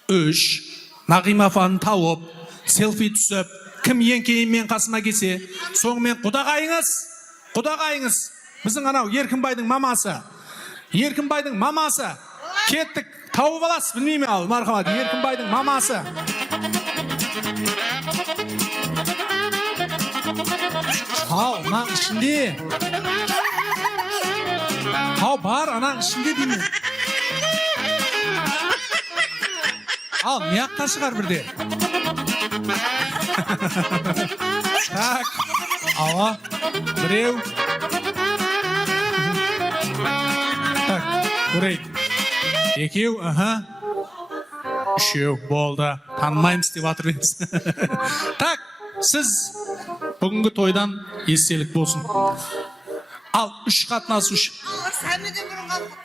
3. Нағимафаны тауып, селфи түсіп, кім ең кейін мен қасыма кесе, соңымен құдағайыңыз. Біздің анау Еркінбайдың мамасы. Кеттік, тауып аласыз, білмейме ал, мархамат, Еркінбайдың мамасы. Ha, anan içinde. Ha, var anan içinde değil mi? Al, miyakka çıkar bir de. Tak. Ava. Birev. Tak. Burayı. Ekev. Aha. Üçev. Bolda. Tanımayımız deyip hatırlayınız. Tak. Siz bugünkü toydan estelik bolsun. Al, 3 katnasışı.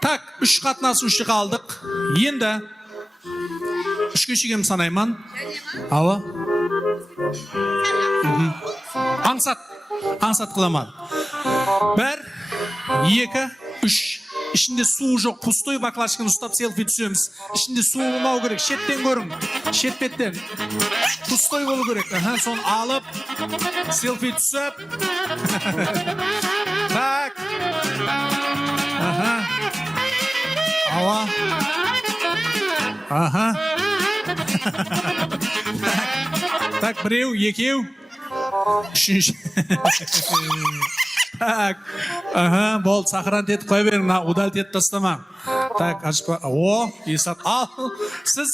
Tak, 3 katnasışı kaldık. Енді 3 kişiyim sanayman. Ava. Аңсат кыламан. 1, 2, 3. İçinde su yok. Pustoy baklашканы ұстап селфи түсеміз. İçinde su olmау керек. Шеттен көрің. Шетпеттен. Pustoy болу керек. Соны алып селфи түсіп. Так. Ава. Аха. Так, біреу, екеу. Үшінші. Так, ага, бол, сақыран тетіп қой берің, удал тетіп тастама. Так, ашпа, о, есат, ал, сіз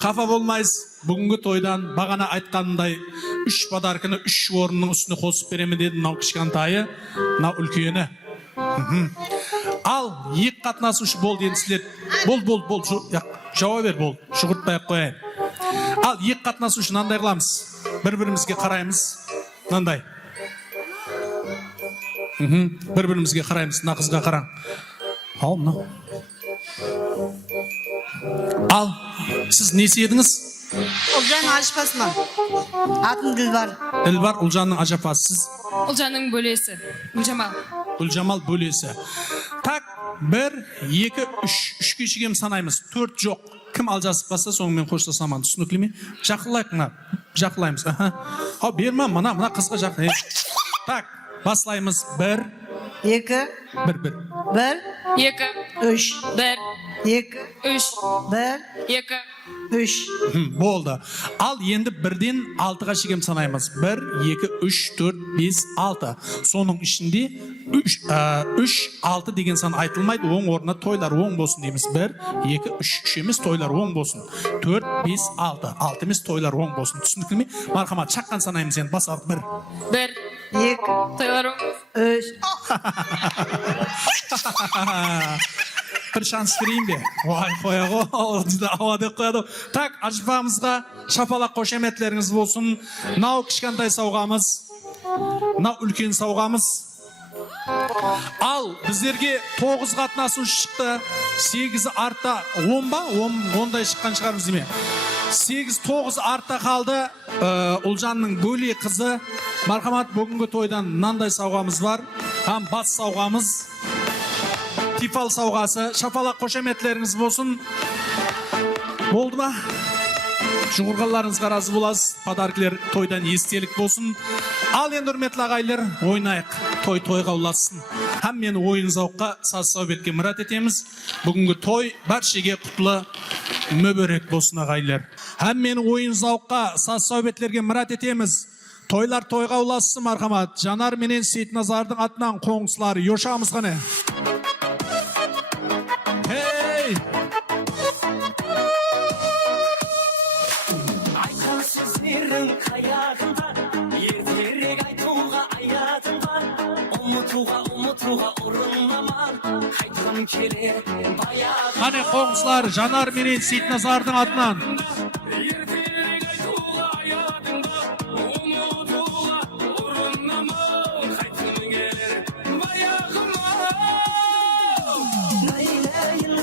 қафа болмайсыз. Бүгінгі тойдан бағана айтқанындай 3 подарканы 3 орынның үстіне қосып беремін деді мынау кішкентайы, мынау үлкені. Ал, 2 қатынасушы бол деді сілер. Бол, жауап бер, бол, шұғыртпай қойайын. Ал, 2 қатынасушы нандай қыламыз? Бір-бірімізге қараймыз. Нандай? Бір-бірімізге қараймыз, мына қызға қараң. Ал, мынау. Ал, сіз не седіңіз? Ұлжан Ажапасман. Атым Дилбар. Дилбар, Ұлжанның ажапасы. Сіз? Ұлжанның бөлесі. Гүлжамал. Гүлжамал бөлесі. Так, 1, 2, 3. 3 кешігем санаймыз. 4 жоқ. Кім алжасып баса, соңымен қоштасаман. Түсінікті ме? Жақылаймыз. Ау, бермем, мына қызға жақылай. Так, баслаймыз. 1, 2, 1, 1. 1, 2, 3, 1, 2, 3, 1, 2, 3. Болды. Ал, енді 1-ден 6-ға шегем санаймыз. 1, 2, 3, 4, 5, 6. Соның ішінде 3, 6 деген сан айтылмайды. Оң орнына тойлар оң болсын дейміз. 1, 2, 3 емес тойлар оң болсын. 4, 5, 6. 6 емес тойлар оң болсын. Түсіндік ме? Мархамат, шаққан санаймыз енді. Басар 1. 1, 2, тойлар оң. 3. Bir şans vereyim de. Vay koyağı, havada koyadı. Tak, Ajapamızға шапалақ қошеметлеріңіз болсын. Нау кішкентай сауғамыз, нау үлкен сауғамыз. Ал, біздерге 9 қатынасушы шықты. 8-і артта 10 ба? 10-дай шыққан шығармыз деме. 8-9 артта қалды. Ұлжанның бөле қызы. Мархамат, бүгінгі тойдан мынандай сауғамыз бар. Бас сауғамыз. Тифал сауғасы, шапалақ қошеметлеріңіз болсын. Болды ма? Жұғырғаларыңызға разы боласыз. Подаркілер тойдан естелік болсын. Ал енді үрметлі ағайлар, ойнайық. Тойға ұласын. Һәм мені ойын зауққа саз саубетке мұрат етеміз. Бүгінгі той баршеге құтлы мөбірек болсын ағайлар. Һәм мені ойын зауққа саз саубетлерге мұрат етеміз. Тойлар тойға ұласын, мархамат. Жанар менен Сейтназардың атынан қоңсылары. Йошамыз ғаны. Айтқан сөздерің қаяғында, ертерек айтуға аятым бар. Ұмытуға ұрынаман, қайтқым келер баяғы. Қане қоңсылар, Жанар менен Сейтназардың атынан. Ертерек айтуға аятым бар. Ұмытуға ұрынаман, қайтқым келер баяғым. Nayleyin,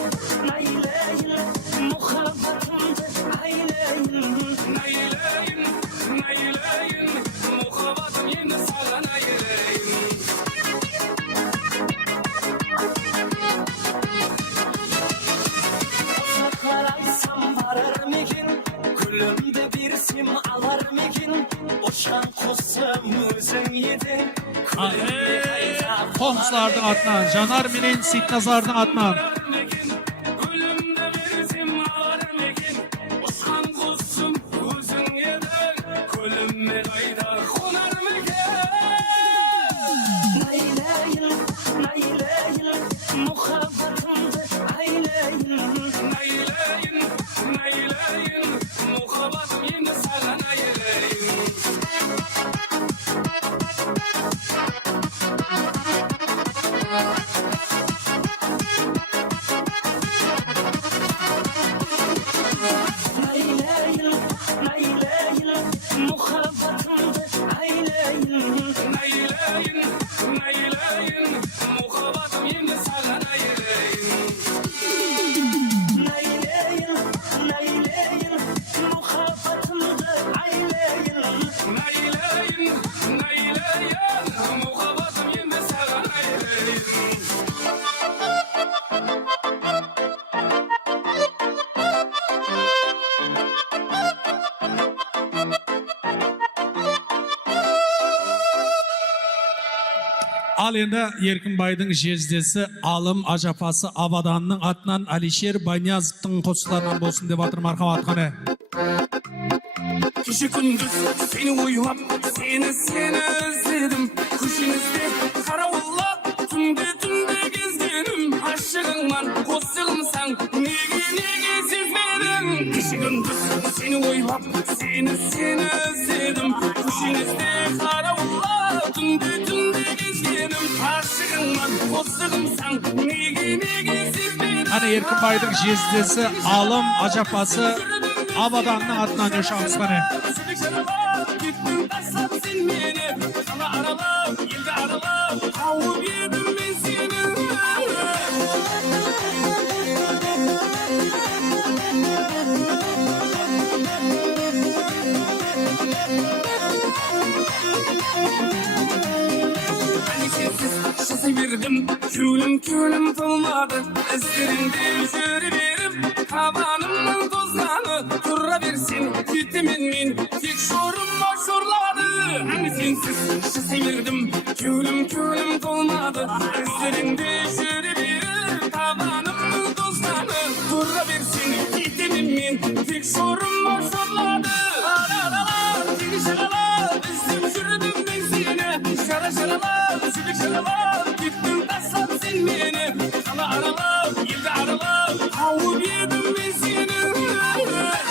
muhabbatımdı ayleyin. Nayleyin, muhabbatım yine sana nayleyin. Uzaklar aysam varar mekin, gülümde bir sim alar mekin. Oşan kusum özün yedin. Қоңсылардың атынан, Жанар менен Сейтназардың атынан. Ал енді Еркінбайдың жездесі Алым Ажапасы Абаданның атынан Алишер Банязовтың қосыларынан болсын деп атыр, мархамат қане. Кеше күндіз сені ойлап, сені іздедім. Көшеңізде қарауыллап, түнде кезденім. Ашығыңнан қосылымсаң, неге сезбедің? Кеше күндіз сені ойлап, сені іздедім. Көшеңізде қарауыллап, түнде кезденім. Ашығыңнан қосылымсаң, неге сезбедің? Ана Еркінбайдың жездесі Алым Ажапасы Абаданның атынан өшамыз қане. Жүрек жаралап, кеттің тастап сен мені. Қала аралап, елді аралап, қауып едім мен сені. Әне сенсіз жасай бердім, көлім толмады. Іздеріңде жүре беріп, табанымның тозғаны. Тұра берсен, кетемен мен, тек шорыма шорлады. Әне сенсіз жасай бердім, көлім толмады. Іздеріңде жүре беріп, табанымның тозғаны. Тұра берсен, кетемен мен, тек шорыма шорлады. Аралап, тегі шағалап, іздеп жүрдім мен сені. Шаралап, жүрек жаралап, кеттің тастап сен мені. Қала аралап, елді аралап, қауып едім мен сені. Аралап,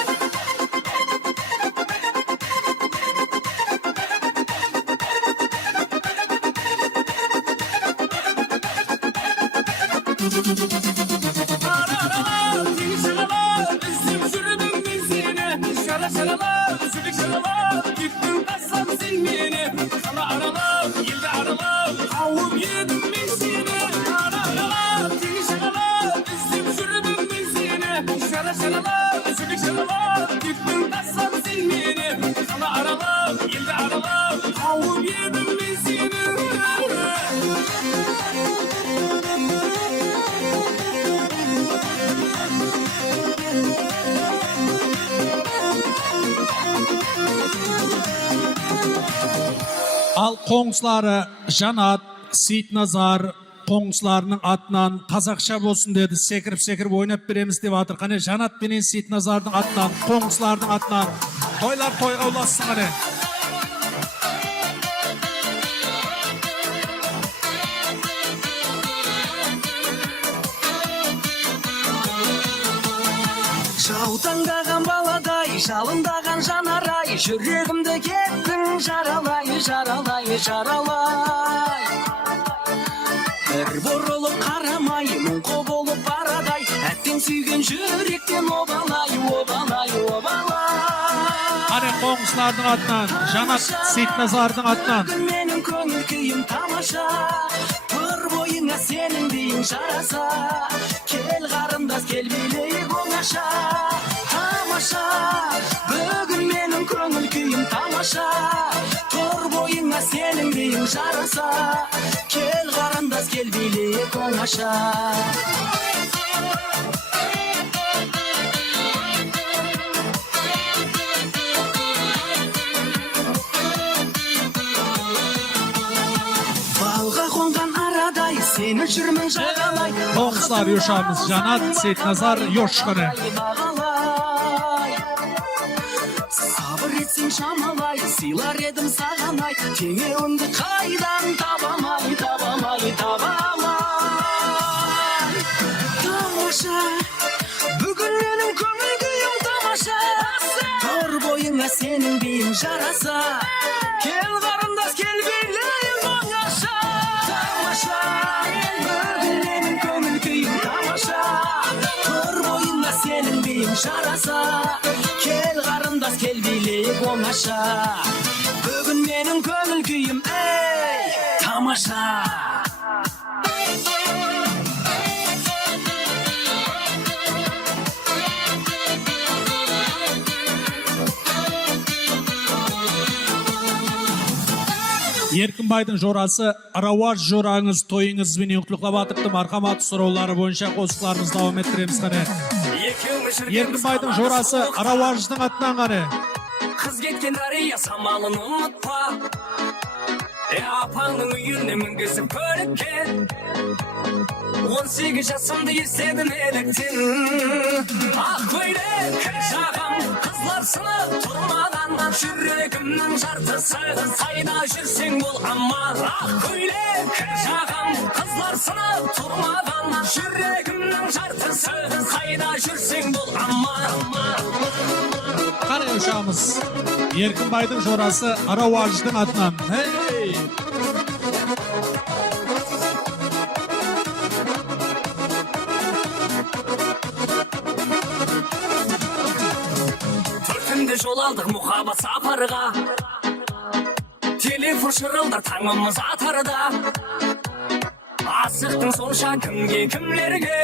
тегі шағалап, іздеп жүрдім мен сені. Шаралап, жүрек жаралап, кеттің тастап сен мені. Қала аралап, елді аралап, қауып едім мен сені. Аралап, тегі шағалап, іздеп жүрдім мен сені. Шаралап, жүрек жаралап, кеттің тастап сен мені. Қала аралап, елді аралап, қауып едім мен сені. Ал қоңсылары Жанат, Сейтназар қоңсыларының атынан қазақша болсын деді, секіріп ойнап береміз деп атыр. Қане Жанат пенен Сейтназардың атынан, қоңсылардың атынан тойлар тойға ұласын қане. Жаутаңдаған баладай, жалындаған жанарай, жүрегімді кеттің жаралай. Бір бұрылып қарамай, мұңқы болып барадай, әттен сүйген жүректен обалай. Ане қоңсылардың атынан, Жанат, Сейтназардың атынан. Менің көңіл күйім тамаша, бір бойыңа сенің дейін жараса. Кел қарындас, кел билейік оңаша. Тамаша, бүгін менің көңіл күйім тамаша. Тұр бойыңа сенің дейін жараса. Кел қарындас, кел билейік оңаша. Балға қонған арадай, сені жүрмін жағалай. Қоңсылар өшамыз Жанат, Сейтназар өшқаны. Сабыр етсең шамалай, сыйлар едім сағанай. Теңеуімді қайдан табамай. Тамаша, бүгін менің көңіл күйім тамаша. Тұр бойыңа сенің дейін жараса. Кел қарындас, кел билейік оңаша. Тамаша, бүгін менің көңіл күйім тамаша. Тұр бойыңа сенің дейін жараса. Кел қарындас, кел билейік оңаша. Бүгін менің көңіл күйім тамаша. Еркінбайдың жорасы Арауаж жораңыз тойыңызбен құтлықтап атыпты. Мархамат сұраулары бойынша қосықларымыз давам еттіреміз қане. Еркінбайдың жорасы Арауаждың атынан қане. Қыз кеткен дария самалын ұмытпа. Apanın uyunu mingizip körükke 18 yaşımda istedim elektin Ah koyduk şakam kızlarsını durmadan Şürrükümün şartısı sayda жүрсең бол aman Ah koyduk şakam kızlarsını durmadan Şürrükümün şartısı sayda жүрсең бол aman Qani uşağımız Erkinbay'dın jorası Aravaj'dın adından. Hey! Төртінде жол алдық мұхаббат сапарға Телефон шырылдар таңымыз атарда Асықтың сонша кімге кімлерге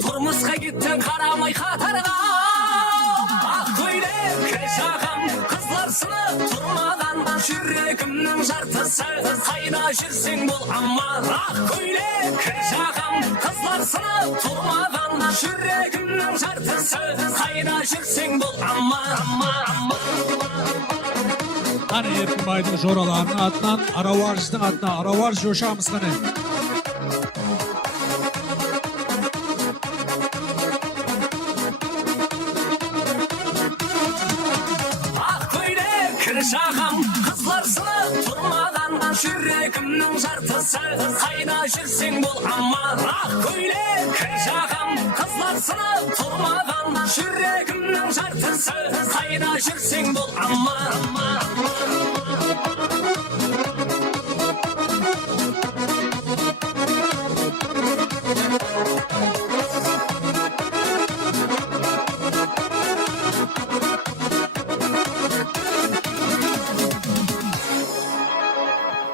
Тұрмысқа кеттің қарамай қатарға Ақ көйлек шағам қызларсыны тұрмаған Жүрегімнің жартысы қайда жүрсең бол аман Ақ көйлек шағам қызларсыны тұрмаған Жүрегімнің жартысы қайда жүрсең бол аман Qani Erkinbay'dın joralarının adından Aravaj'dın adına Aravaj joşağımız qani. Şağam kızlarsını durmadan Жүрегімнің жартысы қайда жүрсең бол аман Ақ көйлек шағам қызларсыны тұрмаған Жүрегімнің жартысы қайда жүрсең бол аман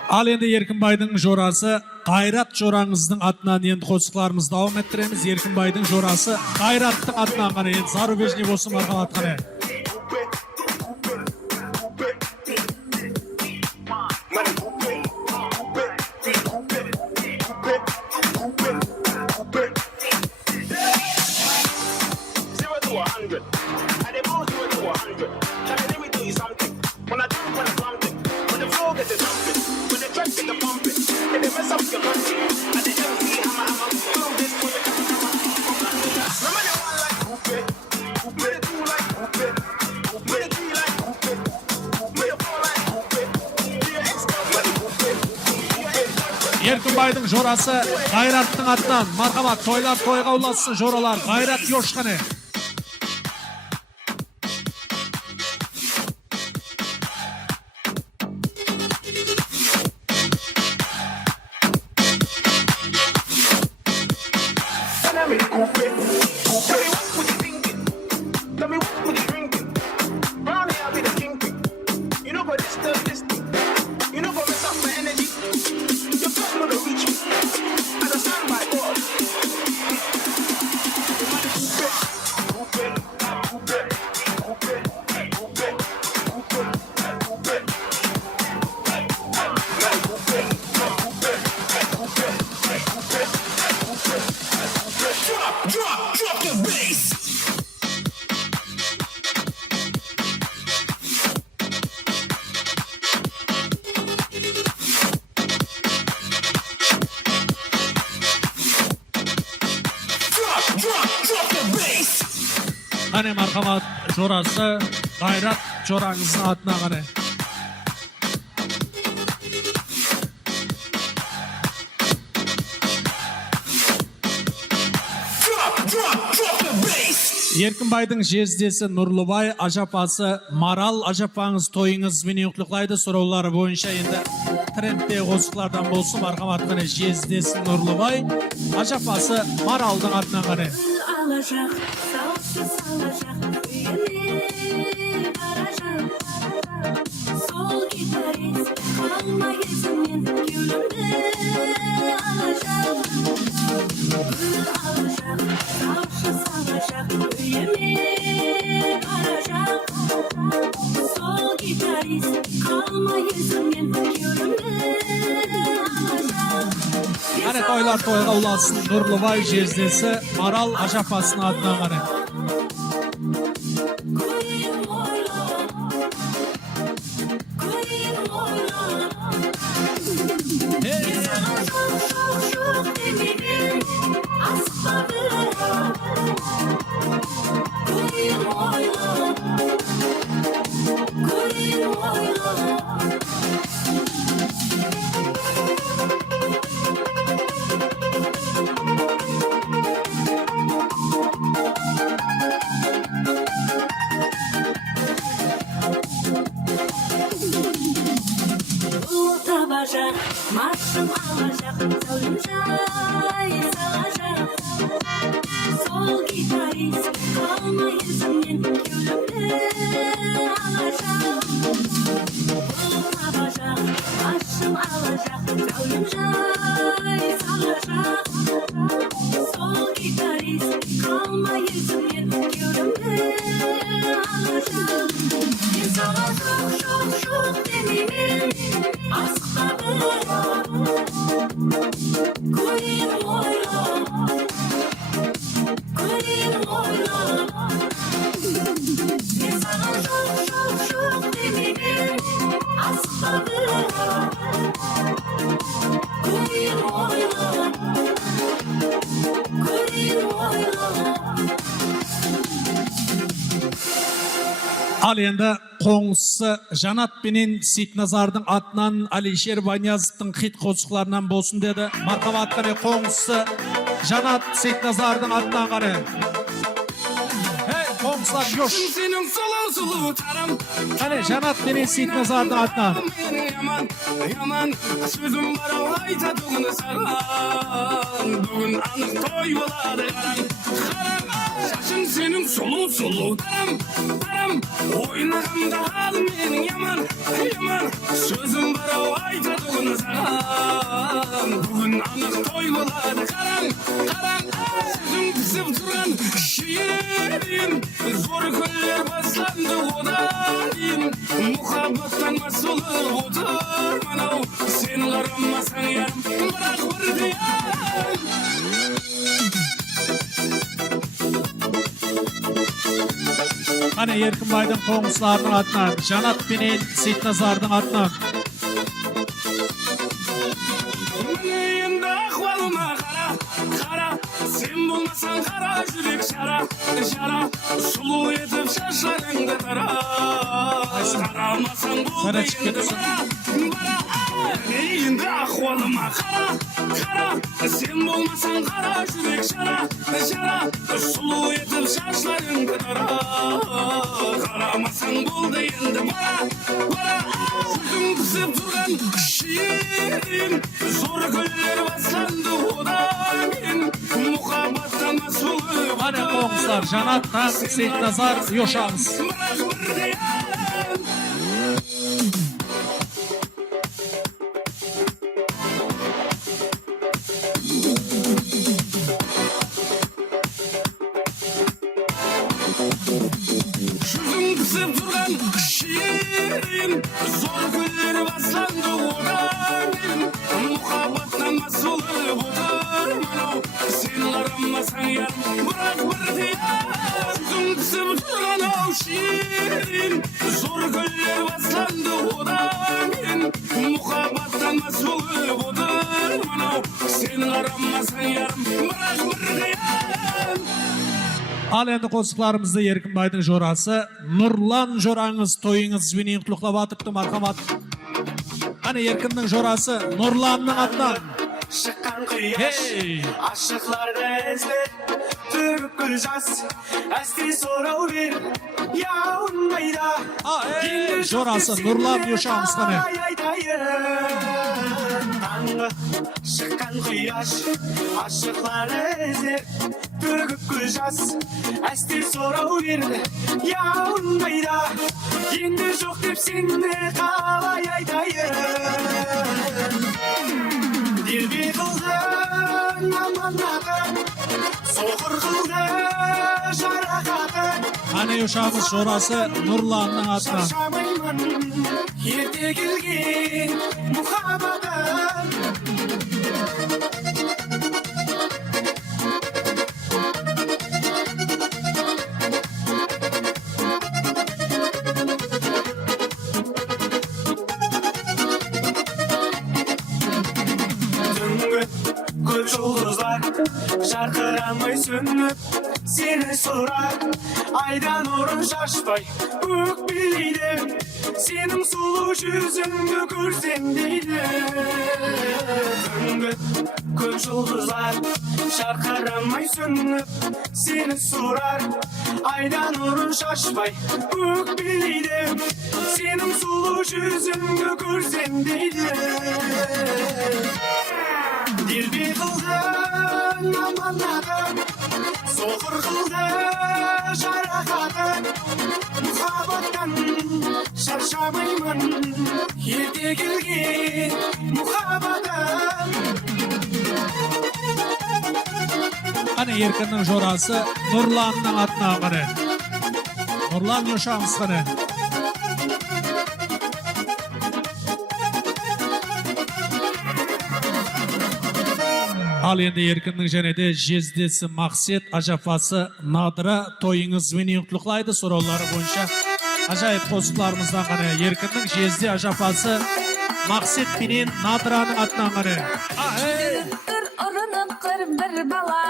Al endi Erkinbay'dın jorası Gayrat jorаңыздың атынан енді қосықларымыз давам еттіреміз. Erkinbay'dın jorası Gayrattың атынан қана енді зарубежный болсын мархамат қана. Erkinbay'dın jorası Gayrattың атынан marhamat toylar toyga ulaşsın joralar Gayrat yoşqani. Drop the bass. Drop the bass. Qani marhamat jorası Gayrat jorаңыздың атына qani. Erkinbay'dың жездесі Нұрлыбай ажапасы Марал ажапаңыз тойыңыз менен құттықтайды сұраулары бойынша енді трендте қосықлардан болсын мархамат қане жездесі Нұрлыбай ажапасы Маралдың атынан қане. Сол гитарист қалма есімнен кеудемде алашақ саушы салашақ үйіме қарашақ сол гитарист қалма есімнен кеудемде алашақ Қане тойлар тойға ұласын Нұрлыбай жездесі Марал ажапасының атынан қане. Koyayım oyla бажақ маршым алажақ зәулім жай салажақ сол гитарист қалмай ізімнен кеулімді алажақ қолыма бажақ маршым алажақ зәулім жай салажақ сол гитарист қалмай ізімнен кеулімді алажақ мен саған жоқ демеймін асықтадым көрейін ойлап мен саған жоқ демеймін асықтадым көрейін ойлап Ал енді қоңысы Жанат пенен Сейтназардың атынан Алишер Банязовтың хит қосықларынан болсын деді. Мархабат қане қоңысы Жанат Сейтназардың атынан қане. Қоңысылар жош. Қане Жанат пенен Сейтназардың атынан. Яман сөзім бар айтады бүгін саған бүгін анық той болады қараң шашың сенің сұлу тарам ойнағанда ал менің яман сөзім бар айтады бүгін саған бүгін анық той болады қараң сөзің пісіп тұрған шиеден зор күллер бастанды одан кейін мұхаббаттан масылып отыр манау сен қарамасаң ярым бірақ бірде Қане Еркінбайдың қоңысыларының атынан, Жанат пенен Сейтназардың атынан. Міне енді ахуалыма қара сен болмасаң қара жүрек жара сұлу етіп шашларыңды тара қарамасаң болды енді бара енді ахуалыма қара сен болмасаң қара жүрек жара сұлу етіп шашларыңды тара қарамасаң болды енді бара жүзің пісіп тұрған шиеден зор күллер бастанды одан кейін мұхаббаттан масылып Қане қоңысылар Жанат пен Сейтназар Йошамыз. бірақ бірде жүзің пісіп тұрған шиеден зор күллер бастанды одан кейін мұхаббаттан масылып отыр манау сен қарамасаң ярым бірақ бірде жүзің пісіп тұрған ау шиеден зор күллер бастанды одан кейін мұхаббаттан масылып отыр манау сен қарамасаң ярым бірақ бірде Ал енді қосықларымызды Еркінбайдың жорасы Нұрлан жораңыз тойыңыз бенен құлықлап атыпты мархамат. Қане Еркіннің жорасы Нұрланның атынан. Шыққан қияш ашықларды іздеп төгіп гүл жас әсте сорау беріп яуынбайда жорасы Нұрлан Йошамыз қане. Таңғы шыққан қияш ашықларды іздеп төгіп гүл жас әсте сорау берді яуынбайда енді жоқ деп сені қалай айтайын Дербе қылдың аманатын, соқыр қылды жарақатын. Қане Йошамыз жорасы Нұрланның атынан. Шаршамаймын, ерте келген мұхаббатын. Көп жұлдыздар жарқырамай сөніп сені сұрап айдан нұрын шашпай өкпелейді сенің сұлу жүзіңді көрсем дейді түнгі Көк жұлдызlar жарқырамай сөніп сені сұрар айдан нұрын шашпай өкпелейді сенің сұлу жүзіңді көрсем дейді делбе қылды аманады соқыр қылды жарақаты мұхаббаттан шаршамаймын ерте келген мұхаббатым Ana Erkinning jorasi Nurlanning atına qara. Nurlan yoshamiz qara. Al endi Erkinning janada jezdesi Maqsad ajafasi Nadira to'yingiz meni qutlaqlaydi so'rovlari bo'yicha ajoyib qo'shiqlarimizdan qara. Erkinning jezdi ajafasi Maqsad bilan Nadiraning atına qara. Bir bala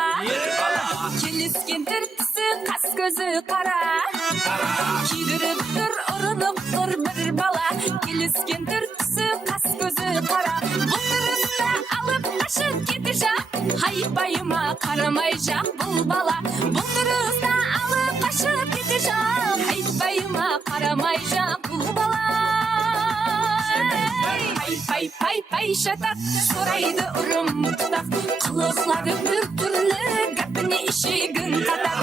келіскен түртісі қас көзі қара күйдіріп тұр ұрынып тұр бір бала келіскен түртісі қас көзі қара бұл тұрыста алып қашып кете жақ хайпайыма қарамай жақ бұл бала бұл тұрыста алып қашып кете жақ хайпайыма қарамай жақ бұл бала пай шатақ сұрайды ұрым тұтақ қылықлары бір түрлі гәпіне ішегін қатақ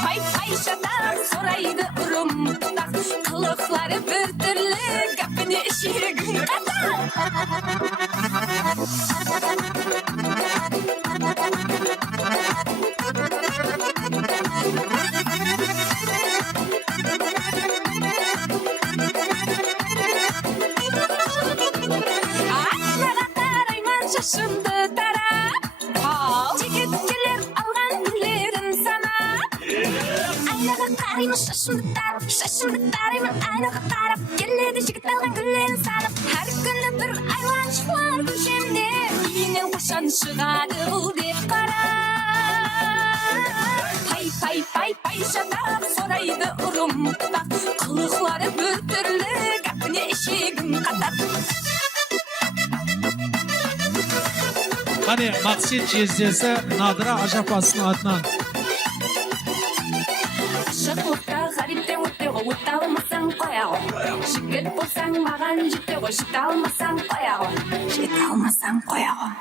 пай шатақ сұрайды ұрым тұтақ қылықлары бір түрлі гәпіне ішегін шашымды тарап жігіттер алған гүлдерін санап айнаға қараймын шашымды тараймын айнаға қарап келеді жігіт алған гүлдерін санап әр күні бір айланшылар көшемде үйінен қашан шығады бұл деп қарап пай шатақ сорайды ұрым тұтақ қылықлары бір түрлі гәпіне ішегін қатап Hani Maqsad jezdesi Nadira ajapasының atынан. Шықлықта ғарипте өтте ғой, өтті алмасаң қоя ғой. Жігіт болсаң маған жетте ғой, жете алмасаң қоя ғой. Жете алмасаң қоя ғой.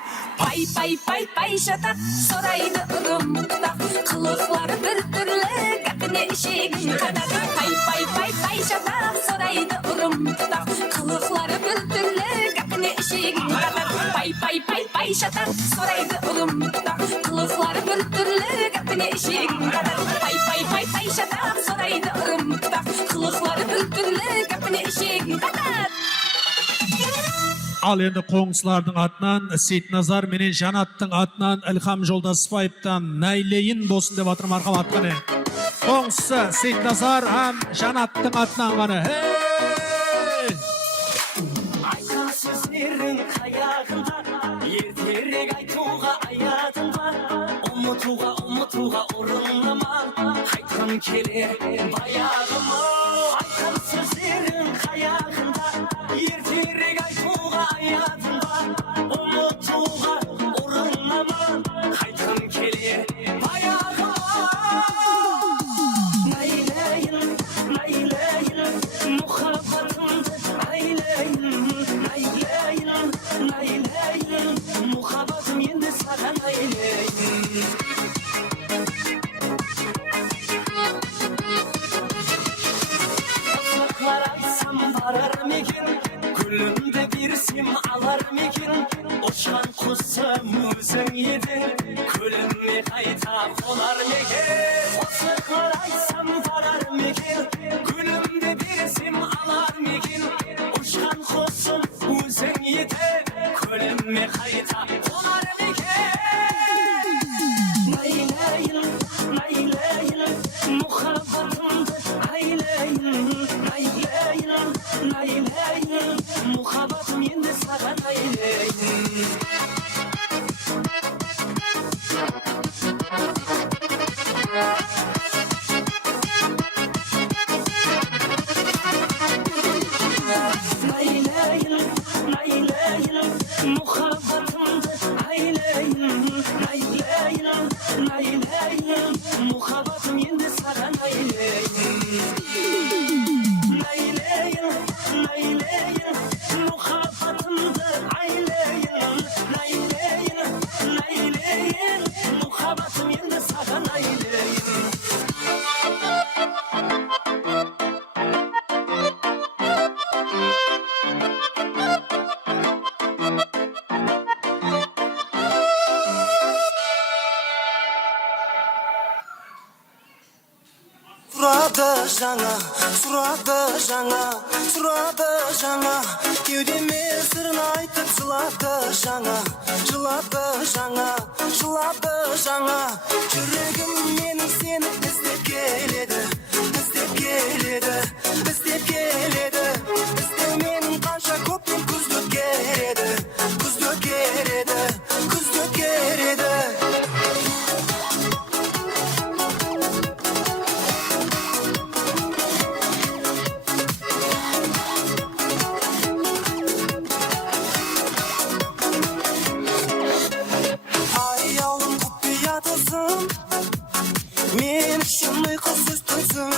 Пай шатақ сорайды ұрым тұтақ қылықлары бір түрлі гәпіне ішегін қатақ. Пай шатақ сорайды ұрым тұтақ қылықлары бір түрлі гәпіне ішегін қатақ. Пай шатақ сорайды ұрым тұтақ қылықлары бір түрлі гәпіне ішегін қатақ. Пай шатақ сорайды ұрым тұтақ қылықлары бір түрлі гәпіне ішегін қатақ. Al endi qo'ng'islarning atынан Seyitnazar menen Janattың atынан Ilham Joldasbayevdan nayleyin bo'lsin deb atır marhamat qani. Qo'ng'isi Seyitnazar ham Janattың atынан qani. Айтқан сөздерің қаяғында ертерек айтуға аятың бар ұмытуға орынлама айтқым келер баяғыма айтқан сөздерің қаяғында ертерек айтуға аятың бар ұмытуға орынлама айтқым келер баяғыма найлайын мұхаббатымды найлайын мұхаббатым енді саған найлайын ұзақлар айтсам барар мекен гүлімді берсем алар мекен ұшқан құсым өзің едің көліме қайта қонар мекен ұзақлар айтсам барар мекен гүлімді берсем алар мекен ұшқан құсым өзің едің көліме қайта қонар мекен найлайын мұхаббатымды найлайын мұхаббатым енді саған найлайын найлайын мұхаббатымды жаңа кеудеме сырын айтып жылады жаңа жүрегім менің сені іздеп келеді іздеумен қанша көптен күзді өткереді мен үшін ұйқысыз түнсің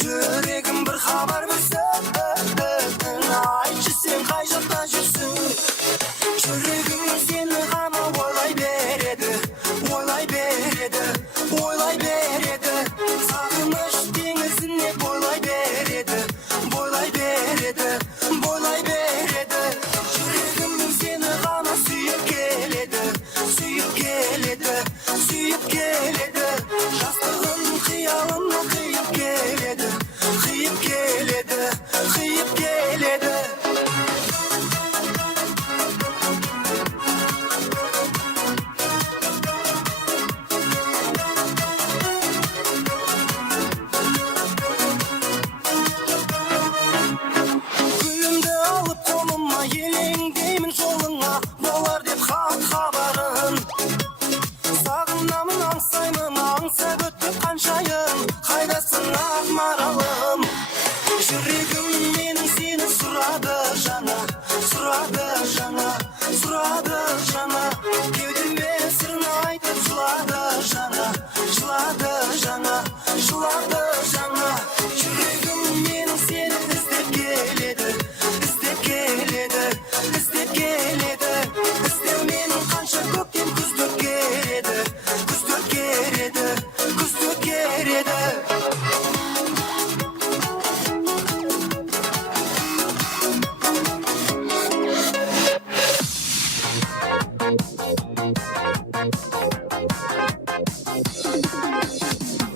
жүрегім бір хабар білсін айтшы сен қай жақта жүрсің жүрегім сені ғана ойлай береді сағыныш теңізіне бойлай береді жүрегім сені ғана сүйіп келеді жастығын қиялына қиып келеді гүлімді алып қолыма елеңдеймін жолыңа болар деп хабарын сағынамын аңсап өтіп қаншайым қайдасың ақ маралым жүрегім менің сені сұрады жаңа кеудеме сырын айтып жылады жаңа жүрегім менің сені іздеп келеді іздеумен қанша көктем күзді өткереді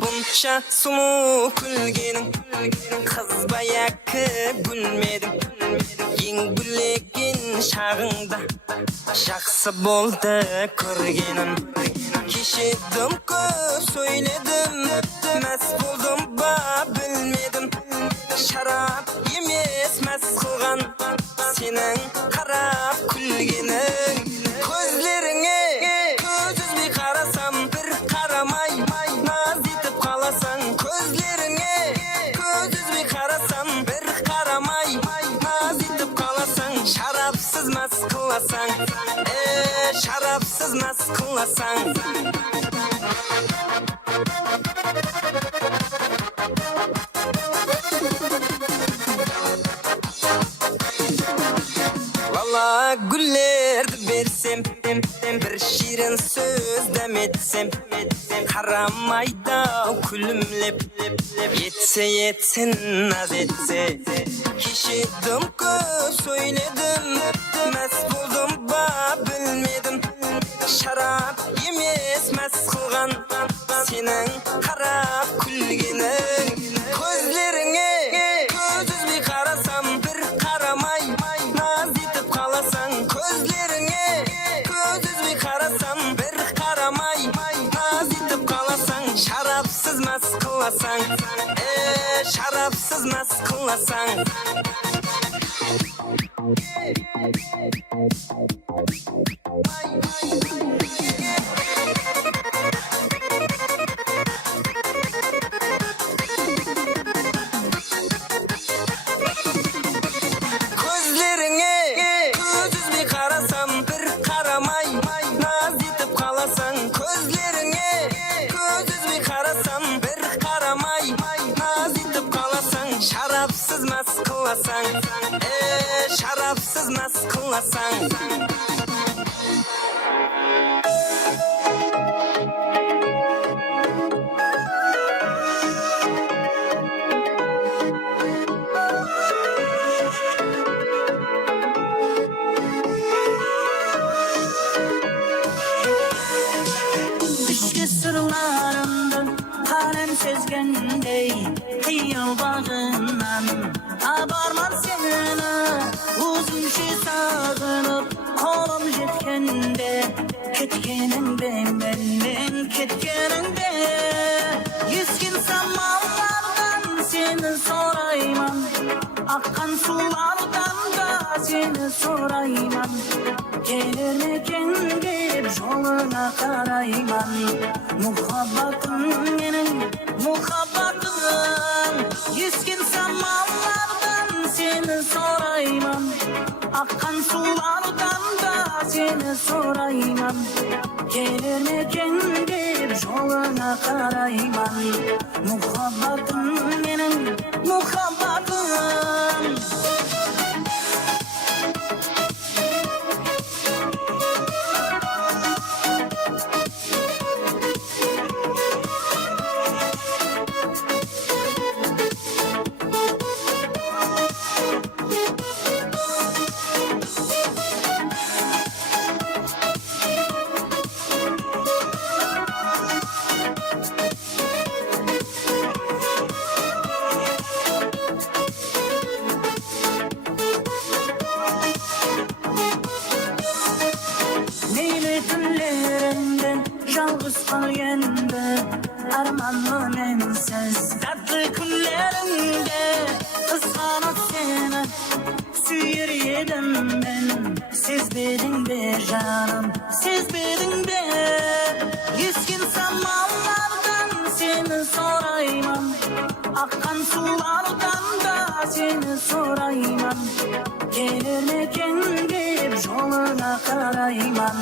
Buncha сұлу күлгенің қызбай әкі гүлмедің ең гүлеген шағыңда жақсы болды көргенім кешедім көп сөйледім мәс болдым ба білмедім шарап емес мәс қылған сенің қарап күлгенің көзлеріңе көз үзбей қарасам бір қарамай наз етіп қаласың көзлеріңе көз үзбей қарасам бір қарамай наз етіп қаласың шарапсыз мәс қыласың шарапсыз мәс қыласың Valla güllerdi bersem bir şirin söz demetsem karamayda külümlep yetse naz etse kişidim köp söyledim mes buldum ba bilmedim şarap yemes mes kılgan senin karap külgenin gözlerine göz üzbey karasam bir karamay naz etip kalasang gözlerine göz üzbey karasam bir karamay naz etip kalasang şarapsız mas kılasang şarapsız mas kılasang gözlerine göz üzbey karasam bir karamay naz etip kalasang gözlerine göz üzbey karasam bir karamay naz etip kalasang şarapsız mas kılasang şarapsız mas kılasang Düşke sırlarımdan kalem sezgendey Hiyal bağından Abarman seni Uzunşi sağınıp Kolum jetkende Ketkenin ben ketkenin de Yüzgün samallardan seni sorayman Akkan sulardan da seni sorayman Gelir meken deyip yoluna karayman Muhabbatın benim muhabbatın Yüzgün samallardan seni sorayman Akkan sulardan da seni sorayman Gelir meken deyip yoluna karayman Muhabbatın benim muhabbatın Yalnız kalgende armanın ensiz Tatlı küllerinde ıslanıp seni Süyür yedim ben Siz bilin be canım Siz bilin be Yüzgün samallardan seni sorayman Akkan sulardan da seni sorayman Gelir meken deyip yoluna karayman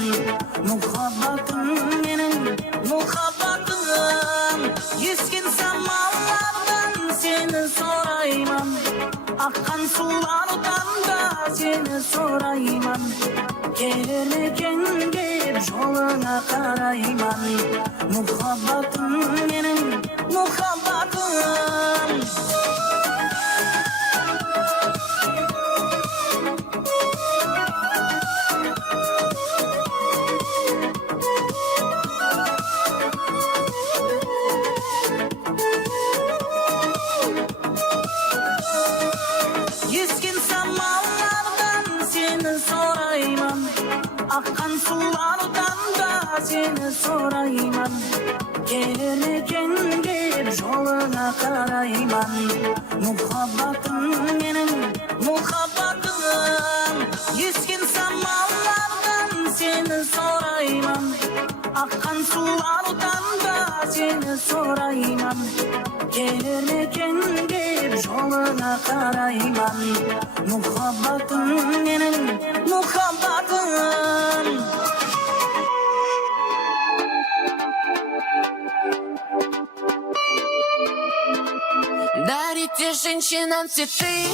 Muhabbatın benim muhabbatın Yüzgün samallardan seni sorayman Akkan sulardan da seni sorayman Gelir meken deyip yoluna karayman Muhabbatın benim muhabbatın Akkan sulardan da seni sorayman Gelir meken deyip yoluna karayman Muhabbatın benim muhabbatın Yüzgün samallardan seni sorayman Akkan sulardan da seni sorayman Gelir meken deyip yoluna karayman Muhabbatın benim muhabbatın Дарите женщинам цветы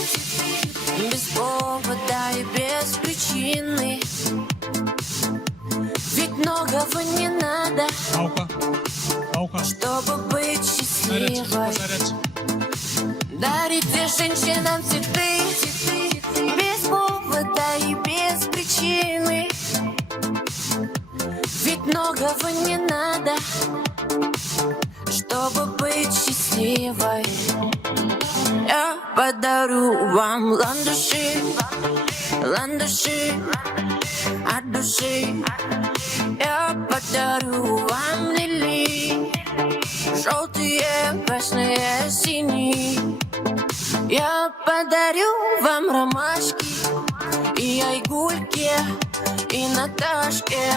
без повода и без причины. Ведь многого не надо, чтобы быть счастливой. Дарите женщинам цветы без повода и без причины. Ведь многого не надо, чтобы быть счастливой. Я подарю вам ландыши, ландыши от души. Я подарю вам лилии, желтые, красные, синие. Я подарю вам ромашки и айгульки, и Наташке.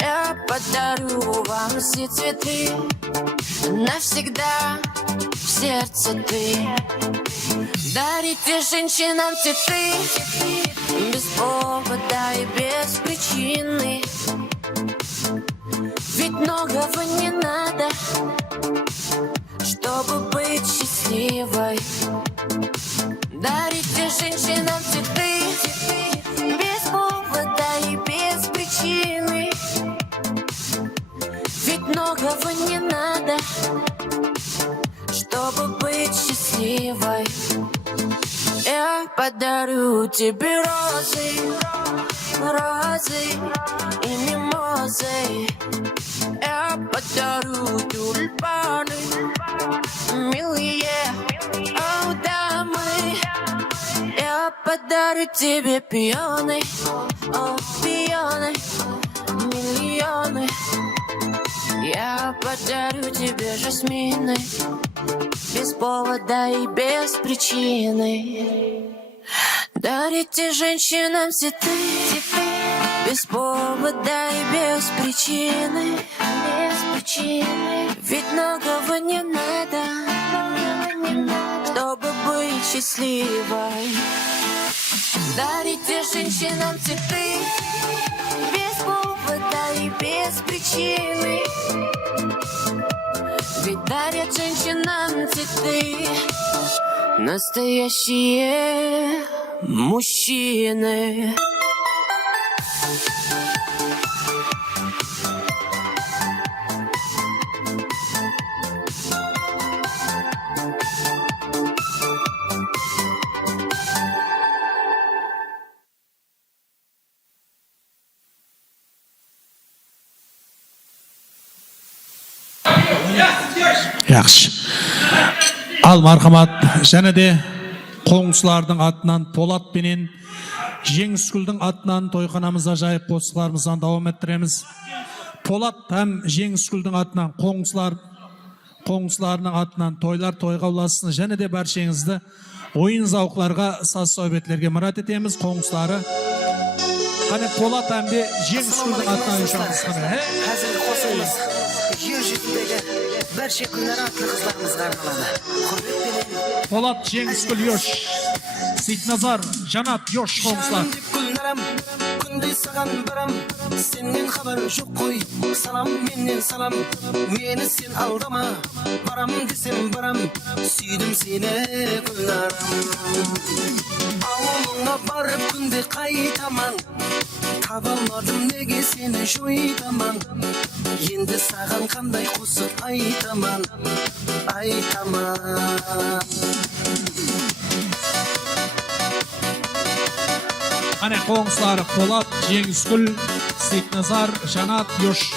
Я подарю вам все цветы навсегда. В сердце ты. Дарите женщинам цветы без повода и без причины. Ведь многого не надо, чтобы быть счастливой. Дарите женщинам цветы без повода и без причины. Ведь многого не надо, чтобы быть счастливой. Я подарю тебе розы, розы и мимозы. Я подарю тюльпаны подарю тебе пионы, о, пионы, миллионы. Я подарю тебе жасмины, без повода и без причины. Дарите женщинам цветы, без повода и без причины, ведь многого не надо, чтобы быть счастливой. Дарите женщинам цветы, без повода и без причины, ведь дарят женщинам цветы настоящие мужчины. Yaxşı. Al marhamat, және де қоңшылардың атынан Полат пенен Жеңіскүлдің атынан тойханамызда жайып қосыларымыздан давам еттіреміз. Полат һәм Жеңіскүлдің атынан қоңшыларының атынан тойлар тойға ұласын, және де баршаңызды ойын зауқларға, саз сөйбетлерге мұрат етеміз. Қоңшылары қане Полат һәм де Жеңіскүлдің атынан ұшамыз қане. Әзір қосылымыз жер жүзіндегі бәрше күнлер атлы қызларымызға арналады. Құрбет пенен Полат, Жеңіскүл, Yoş, Сейтназар, Жанат, Yoş қоңшылар. Күлнарам, күнде саған барам, сенен хабар жоқ қой. Салам менен салам, мені сен алдама. Барам десем барам, сүйдім сені күлнарам. Ауылыңа барып күнде қайтаман, табалмадым неге сені жойтаман. Енді саған қандай қосып айтаман, айтаман. Ане қоңшылары Полат, Жеңіскүл, Сейтназар, Жанат, Yoş.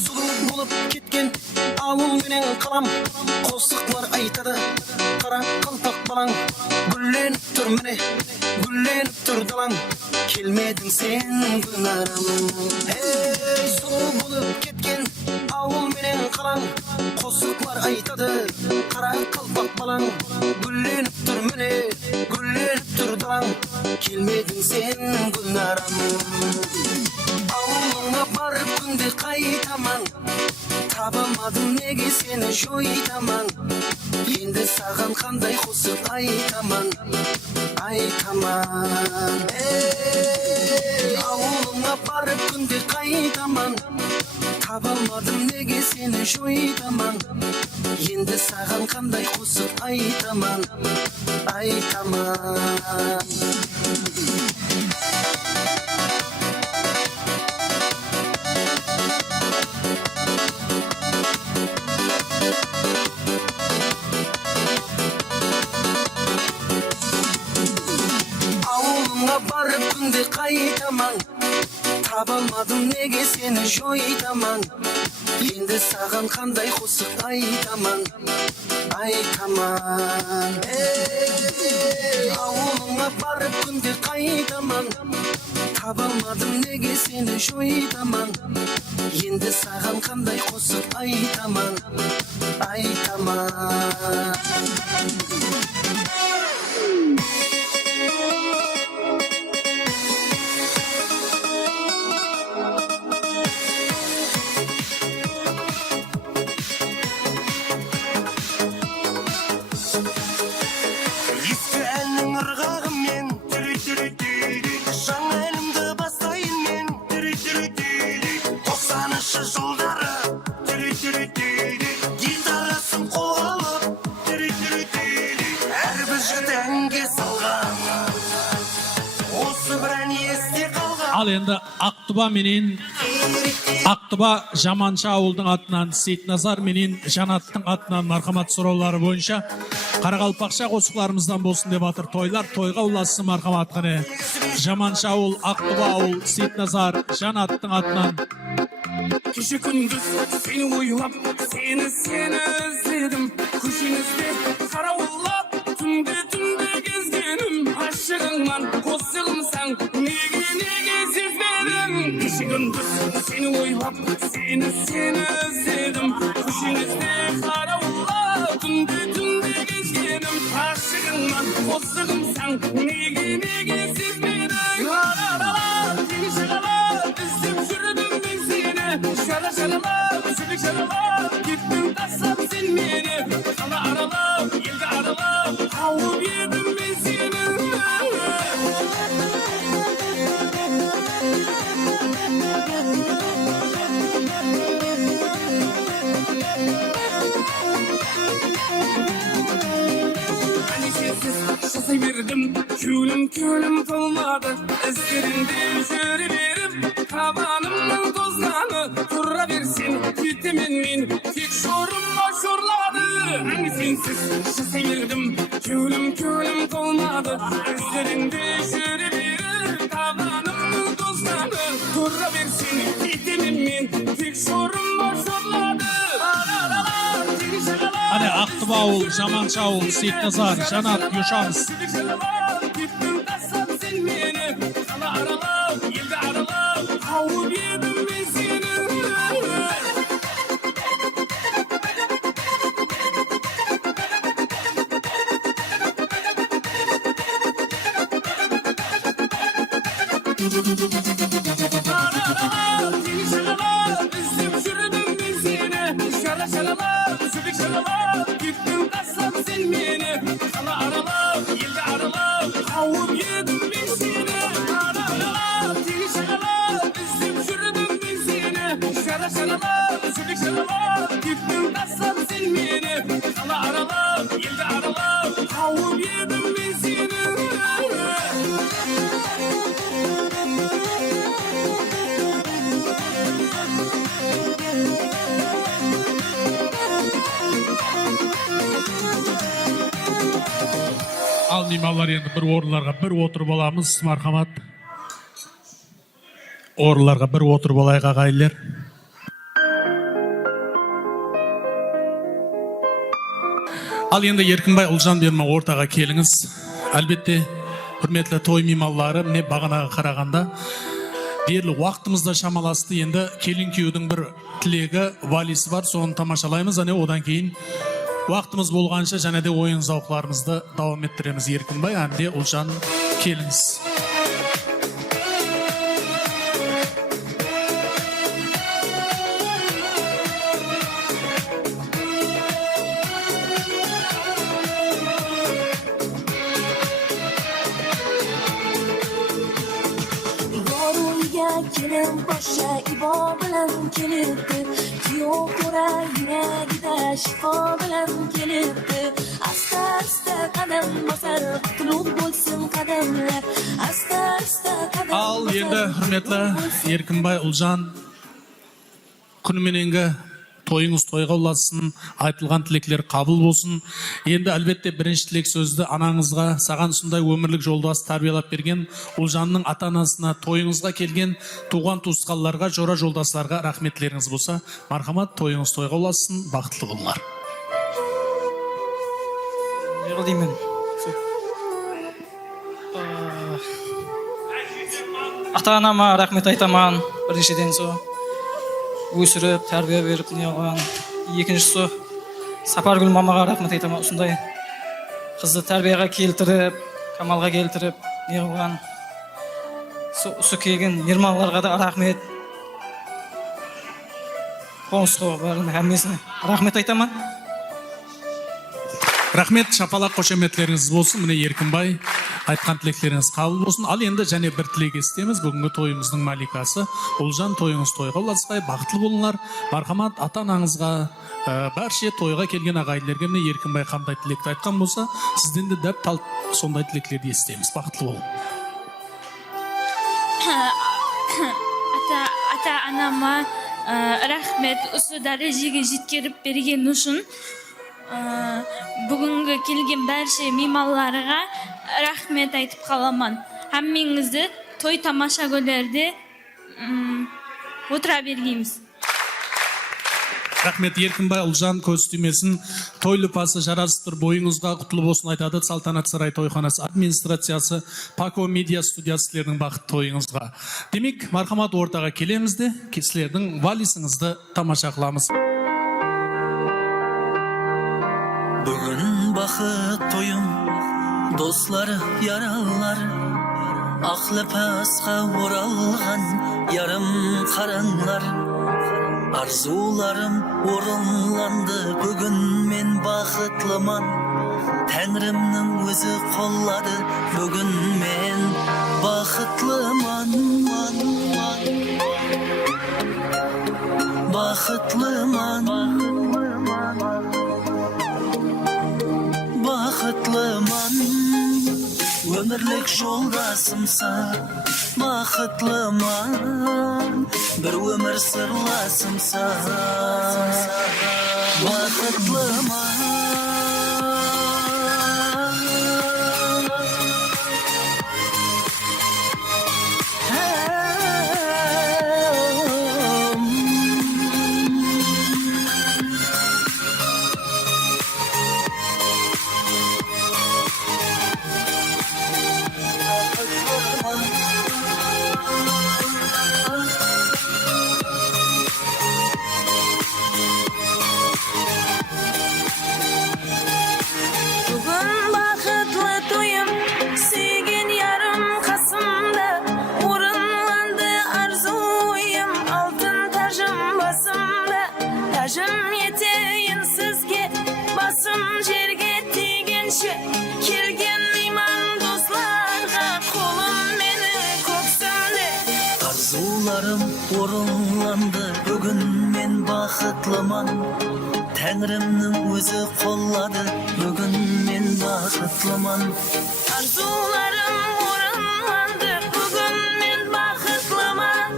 Сұлу болып кеткен ауыл менен қалам, қосықлар айтады, қара қалпақ балаң. Гүлленіп тұр міне, гүлленіп тұр далаң, келмедің сен күнарам. Сұлу болып кеткен ауыл менен қалам, қосықлар айтады, қара қалпақ балаң. Гүлленіп тұр міне, гүлленіп тұр далаң, келмедің сен күнарам. Ауылыңа барып күнде қайтаман, табалмадым неге сені жойтаман. Енді саған қандай қосып айтаман, айтаман. Ауылыңа барып күнде қайтаман, табалмадым неге сені жойтаман. Енді саған қандай қосып айтаман, айтаман. Ауылыңа барып күнде қайтаман, табалмадым неге сені жойтаман. Енді саған қандай қосып айтаман, айтаман. Ауылыңа барып күнде қайтаман, табалмадым неге сені жойтаман. Енді саған қандай қосып айтаман, айтаман. Ескі әннің ырғағымен жаңа әлімді бастайын мен. 90-шы жылдары гитарасын қолға алып әрбір жігіт әнге салған, осы бір ән есте қалған. Ал енді Ақтұба менен Ақтұба Жаманша ауылдың атынан Сейтназар менен Жанаттың атынан мархамат сұраулары бойынша Қарақалпақша қосықларымыздан болсын деп атыр. Тойлар тойға ұласын мархамат қане. Жаманша ауыл, Ақтұба ауыл, Сейтназар, Жанаттың атынан. Кеше күндіз сені ойлап, сені іздедім. Kuşinizde karavullar Tünde gezgenim Aşığınman kosyılımsan Nege siz benim Kişi gündüz seni oylap Seni özledim Kuşinizde karavullar Tünde gezgenim Aşığınman kosyılımsan Nege siz benim Aralar Seni şakalar Üstüm sürdüm ben seni Şaralar Sübük şaralar Gittin taslap sen beni Kala aralar Yılda aralar Kavup yedim ben seni Hani sensiz şaşıverdim Külüm olmadı Eskerinde yürüverim Kabanımın tozlarını Turra versin Vitamin min Tek şorum boşurladı Hani sensiz şaşıverdim Külüm olmadı Eskerinde yürüverim Kabanımın tozlarını Turra versin Vitamin min Tek şorum boşurladı Hani Aktıbağul, Jamançaul, Sektazar, Janat, Yoşamız. Gittin taslap sen beni Kala aralar, yılda aralar Kavup yedim ben seni Aralar, seni şakalar Üstüm sürdüm ben seni Şaralar, sübük şaralar Gittin taslap sen beni Kala aralar, yılda aralar Kavup yedim ben seni Al mimallar endi bir o'rinlarga bir o'tirib olamiz, marhamat. O'rinlarga bir o'tirib olayıq agaylar. Al endi Erkinbay Uljan berme o'rtaga keliniz. Albatta, hurmatli to'y mimallari, mine bag'anaga qaraganda derli vaqtimizda shamalasdi. Endi kelin kuyovning bir tilegi, valisi var, so'ni tomoshalaymiz. Ana odan keyin vaqtimiz bo'lgancha janada o'yin zavqlarimizni davom ettiramiz. Erkinbay hamda Uljan keliniz. Kelin boşa ibo bilan kelibdi Kuyov to'ra yuragida shifo bilan kelibdi Asta qadam bosar qutlug' bo'lsin qadamlar Asta qadam Al endi hurmatli Erkinbay Uljan kuni menengi toyunuz toyga ulaşsın, aytılgan tilekler kabul bolsun. Endi albatta birinchi tilek sözді anаңызға, саған sunday өмірлік жолдас тәрбиелеп берген Uljanның ата-анасына, toyыңызға келген туған туысқанларға, жора жолдастарға рахметлеріңіз болса, мархамат, тойыңыз тойға ulaşsın, бақытлы болыңдар. Деймін. Ата-анама рахмет айтаман, біріншіден со. Өсіріп, тәрбие беріп не қойған. Екіншісі Сапаргүл мамаға рахмет айтамын. Осындай қызды тәрбиеге келтіріп, камалға келтіріп не қойған. Осы келген ерманларға да рахмет. Қонысқа барын әммесіне рахмет айтамын. Рахмет, шапалақ қошеметлеріңіз болсын. Міне Еркінбай айтқан тілектеріңіз қабыл болсын. Ал енді және бір тілек естеміз. Бүгінгі тойымыздың маликасы Uljan, тойыңыз тойға ұласқай, бақытлы болыңдар. Мархамат, ата-анаңызға, барша тойға келген ағайындарға міне Еркінбай қандай тілекті айтқан болса, сізден де дәп тал сондай тілектерді естеміз. Бақытлы болың. Ата-анама рахмет, осы дәрежеге жеткеріп берген үшін. Бүгінгі келген бәрше мейманларға рахмет айтып қаламан. Хаммеңізді той тамаша көлерде отыра бергейміз. Рахмет, Еркінбай Ұлжан көз түймесін тойлы пасы жарасып тұр, бойыңызға құтылы болсын айтады Салтанат Сарай тойханасы администрациясы, Пако медиа студиясы сілердің бақыт тойыңызға. Демек, мархамат ортаға келемізді, сілердің валисіңізді тамаша қыламыз. Бүгін бақыт тойым, достар, яралар, ақ лепасқа оралған ярым қаранлар. Арзуларым орынланды, бүгін мен бақытлыман. Тәңірімнің өзі қоллады, бүгін мен бақытлыман. Бақытлыман. Бақытлыман. Өмірлік жолдасымса, бақытлыман. Бір өмір сырласымса, бақытлыман. Tacım yeteyin sizge, basım жерге тигенше, келген мейман достарға, қолым мені көксімде. Арзуларым орынланды, бүгін мен бақытлыман. Тәңірімнің өзі қоллады, бүгін мен бақытлыман. Арзуларым орынланды, бүгін мен бақытлыман.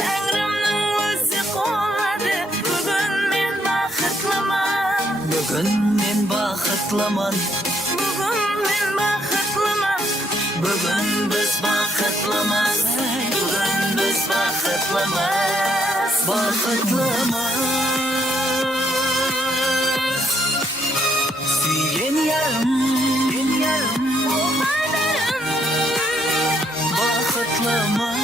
Тәңірімнің өзі қоллады, бүгін мен бақытлыман. Бүгін мен бақытлыман. Бүгін мен бақытлыман. Бүгін біз бақытлымыз. Бүгін біз бақытлымыз. Бақытлымыз. Сүйген ярым, бақытлымыз.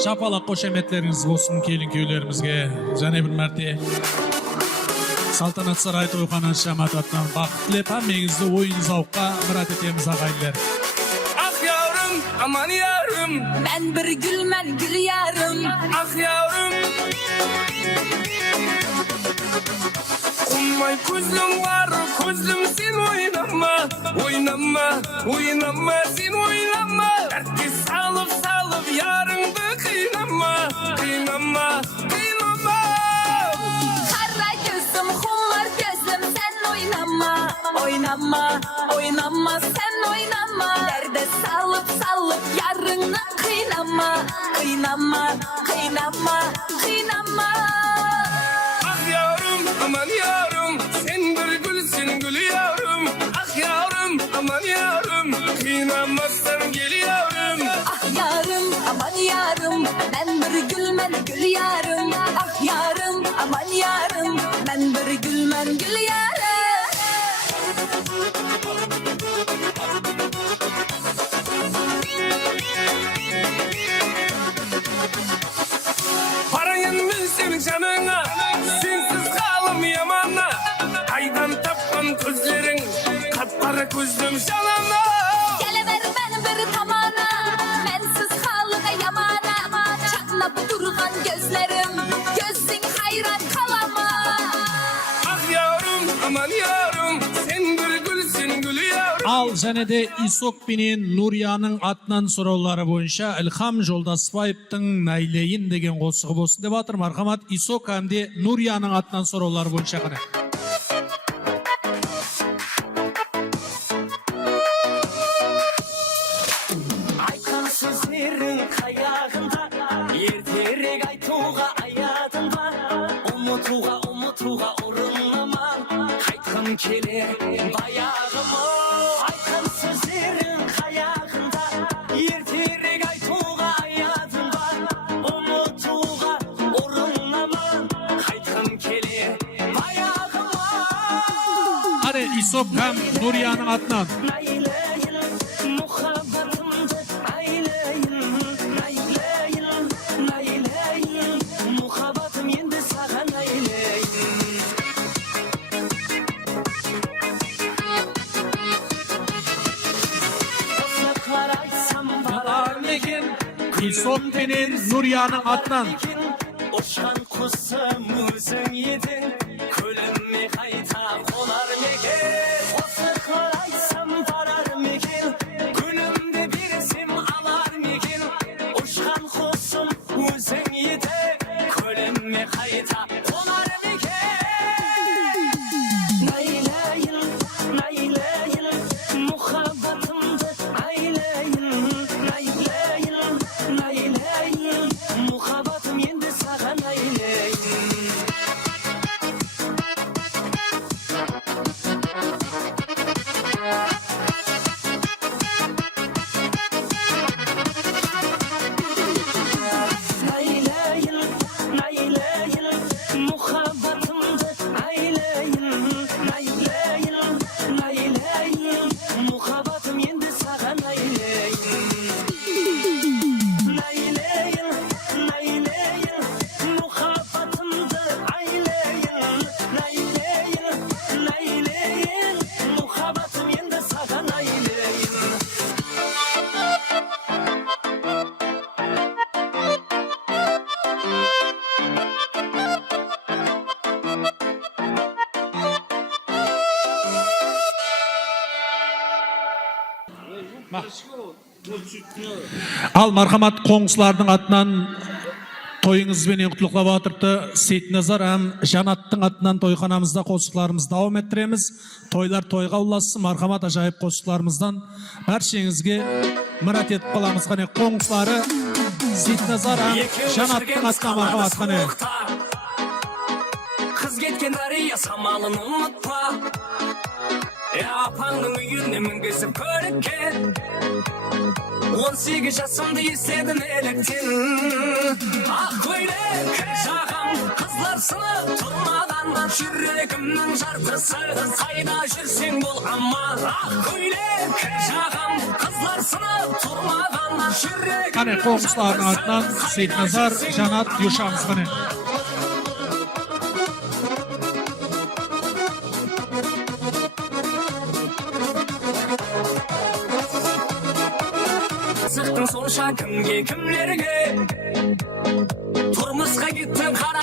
Шапалақ қошеметлеріңіз болсын келін күйеулерімізге, және бір мәрте Салтанат Сарай тойханасы жамағатынан бақыт тілеп, әмеңізді ойын зауққа мұрат етеміз ағайындар. Ах yavrum, aman yavrum, Ben bir gülmen gül yarım. ah yavrum. Ummay közlüm var, közlüm sen oynama, oynama, oynama, sen oynama. Dertli salıp salıp yarındı kıynama, kıynama, kıynama. Kara gözüm, humar gözüm, sen oynama, oynama, oynama, sen oynama. Derde salıp salıp yarını kıynama, kıynama, kıynama, kıynama. Ah yavrum, aman yavrum, sen bir gülsün gül yavrum. Ah yavrum, aman yavrum, kıynamazsan gel yavrum. Ah yarım, aman yarım, ben bir gülmen gül yarım. Ah yarım, aman yarım, ben bir gülmen gül yarım. Parayın bilsin canına, sensiz kalım yamana. Aydan tapkan gözlerin, kapkara gözlüm şalana. Gelever ben bir tamana, bensiz halıga yamana. Çatnap durgan gözlerim, gözün hayran kalama. Ah yavrum, aman yavrum, sen bir gülsün gül yavrum. Ал және де Исок пенен Нурияның атынан сұраулары бойынша Илхам Жолдасбаевтың Нәйлейін деген қосығы болсын деп атыр. Мархамат, Исок әмде Нурияның атынан сұраулары бойынша қана. Айтқан сөздерің қаяғында, ертерек айтуға аядың ба, ұмытуға Yusuf hem Nuriye'nin adından. Muhabbatımdı aylayın, aylayın, aylayın. Muhabbatım endi sağa aylayın. Osaklar aytsam barar mekin, Yusuf menin Nuriye'nin adından. Oşan kusam özün yedin, kölümme kayta konar mekin. Osaklar aytsam barar mekin, günümde bir isim alar mekin. Oşan kusum özün yedin, kölümme kayta konar mekin. Naylayın, naylayın, muhabbatımdı aylayın, naylayın, naylayın. Muhabbatım endi sağa aylayın. Naylayın, naylayın, muhabbatımdı aylayın, naylayın, naylayın. Muhabbatım endi sağa aylayın. Naylayın, naylayın, muhabbatımdı aylayın, naylayın, naylayın. Muhabbatım endi sağa aylayın. Al marhamat qoңсылардың атынан тойыңызбен құтлықлап отырды. Сейтназар әм Жанаттың атынан тойханамызда қосықларымызды давам еттіреміз. Тойлар тойға ұлассын. Мархамат ажайып қосықларымыздан бәршеңізге мұрат етіп қаламыз. Қане qoңсылары Сейтназар әм Жанаттың атынан мархамат. Қане Kız ketken araya samalını unutma. Apаңның үйіне мінгізіп көрікке. 18 жасымды естедім еліктен. Ақ көйлек жағам қызлар сыны тұрмаған. Жүрегімнің жартысы қайда жүрсең болғанма. Ақ көйлек жағам қызлар сыны тұрмаған. Қане qoңсылардың атынан Сейтназар, Жанат, Юшамыз. Қане Сықтың сонша кімге кімлерге, тұрмысқа кеттің қара.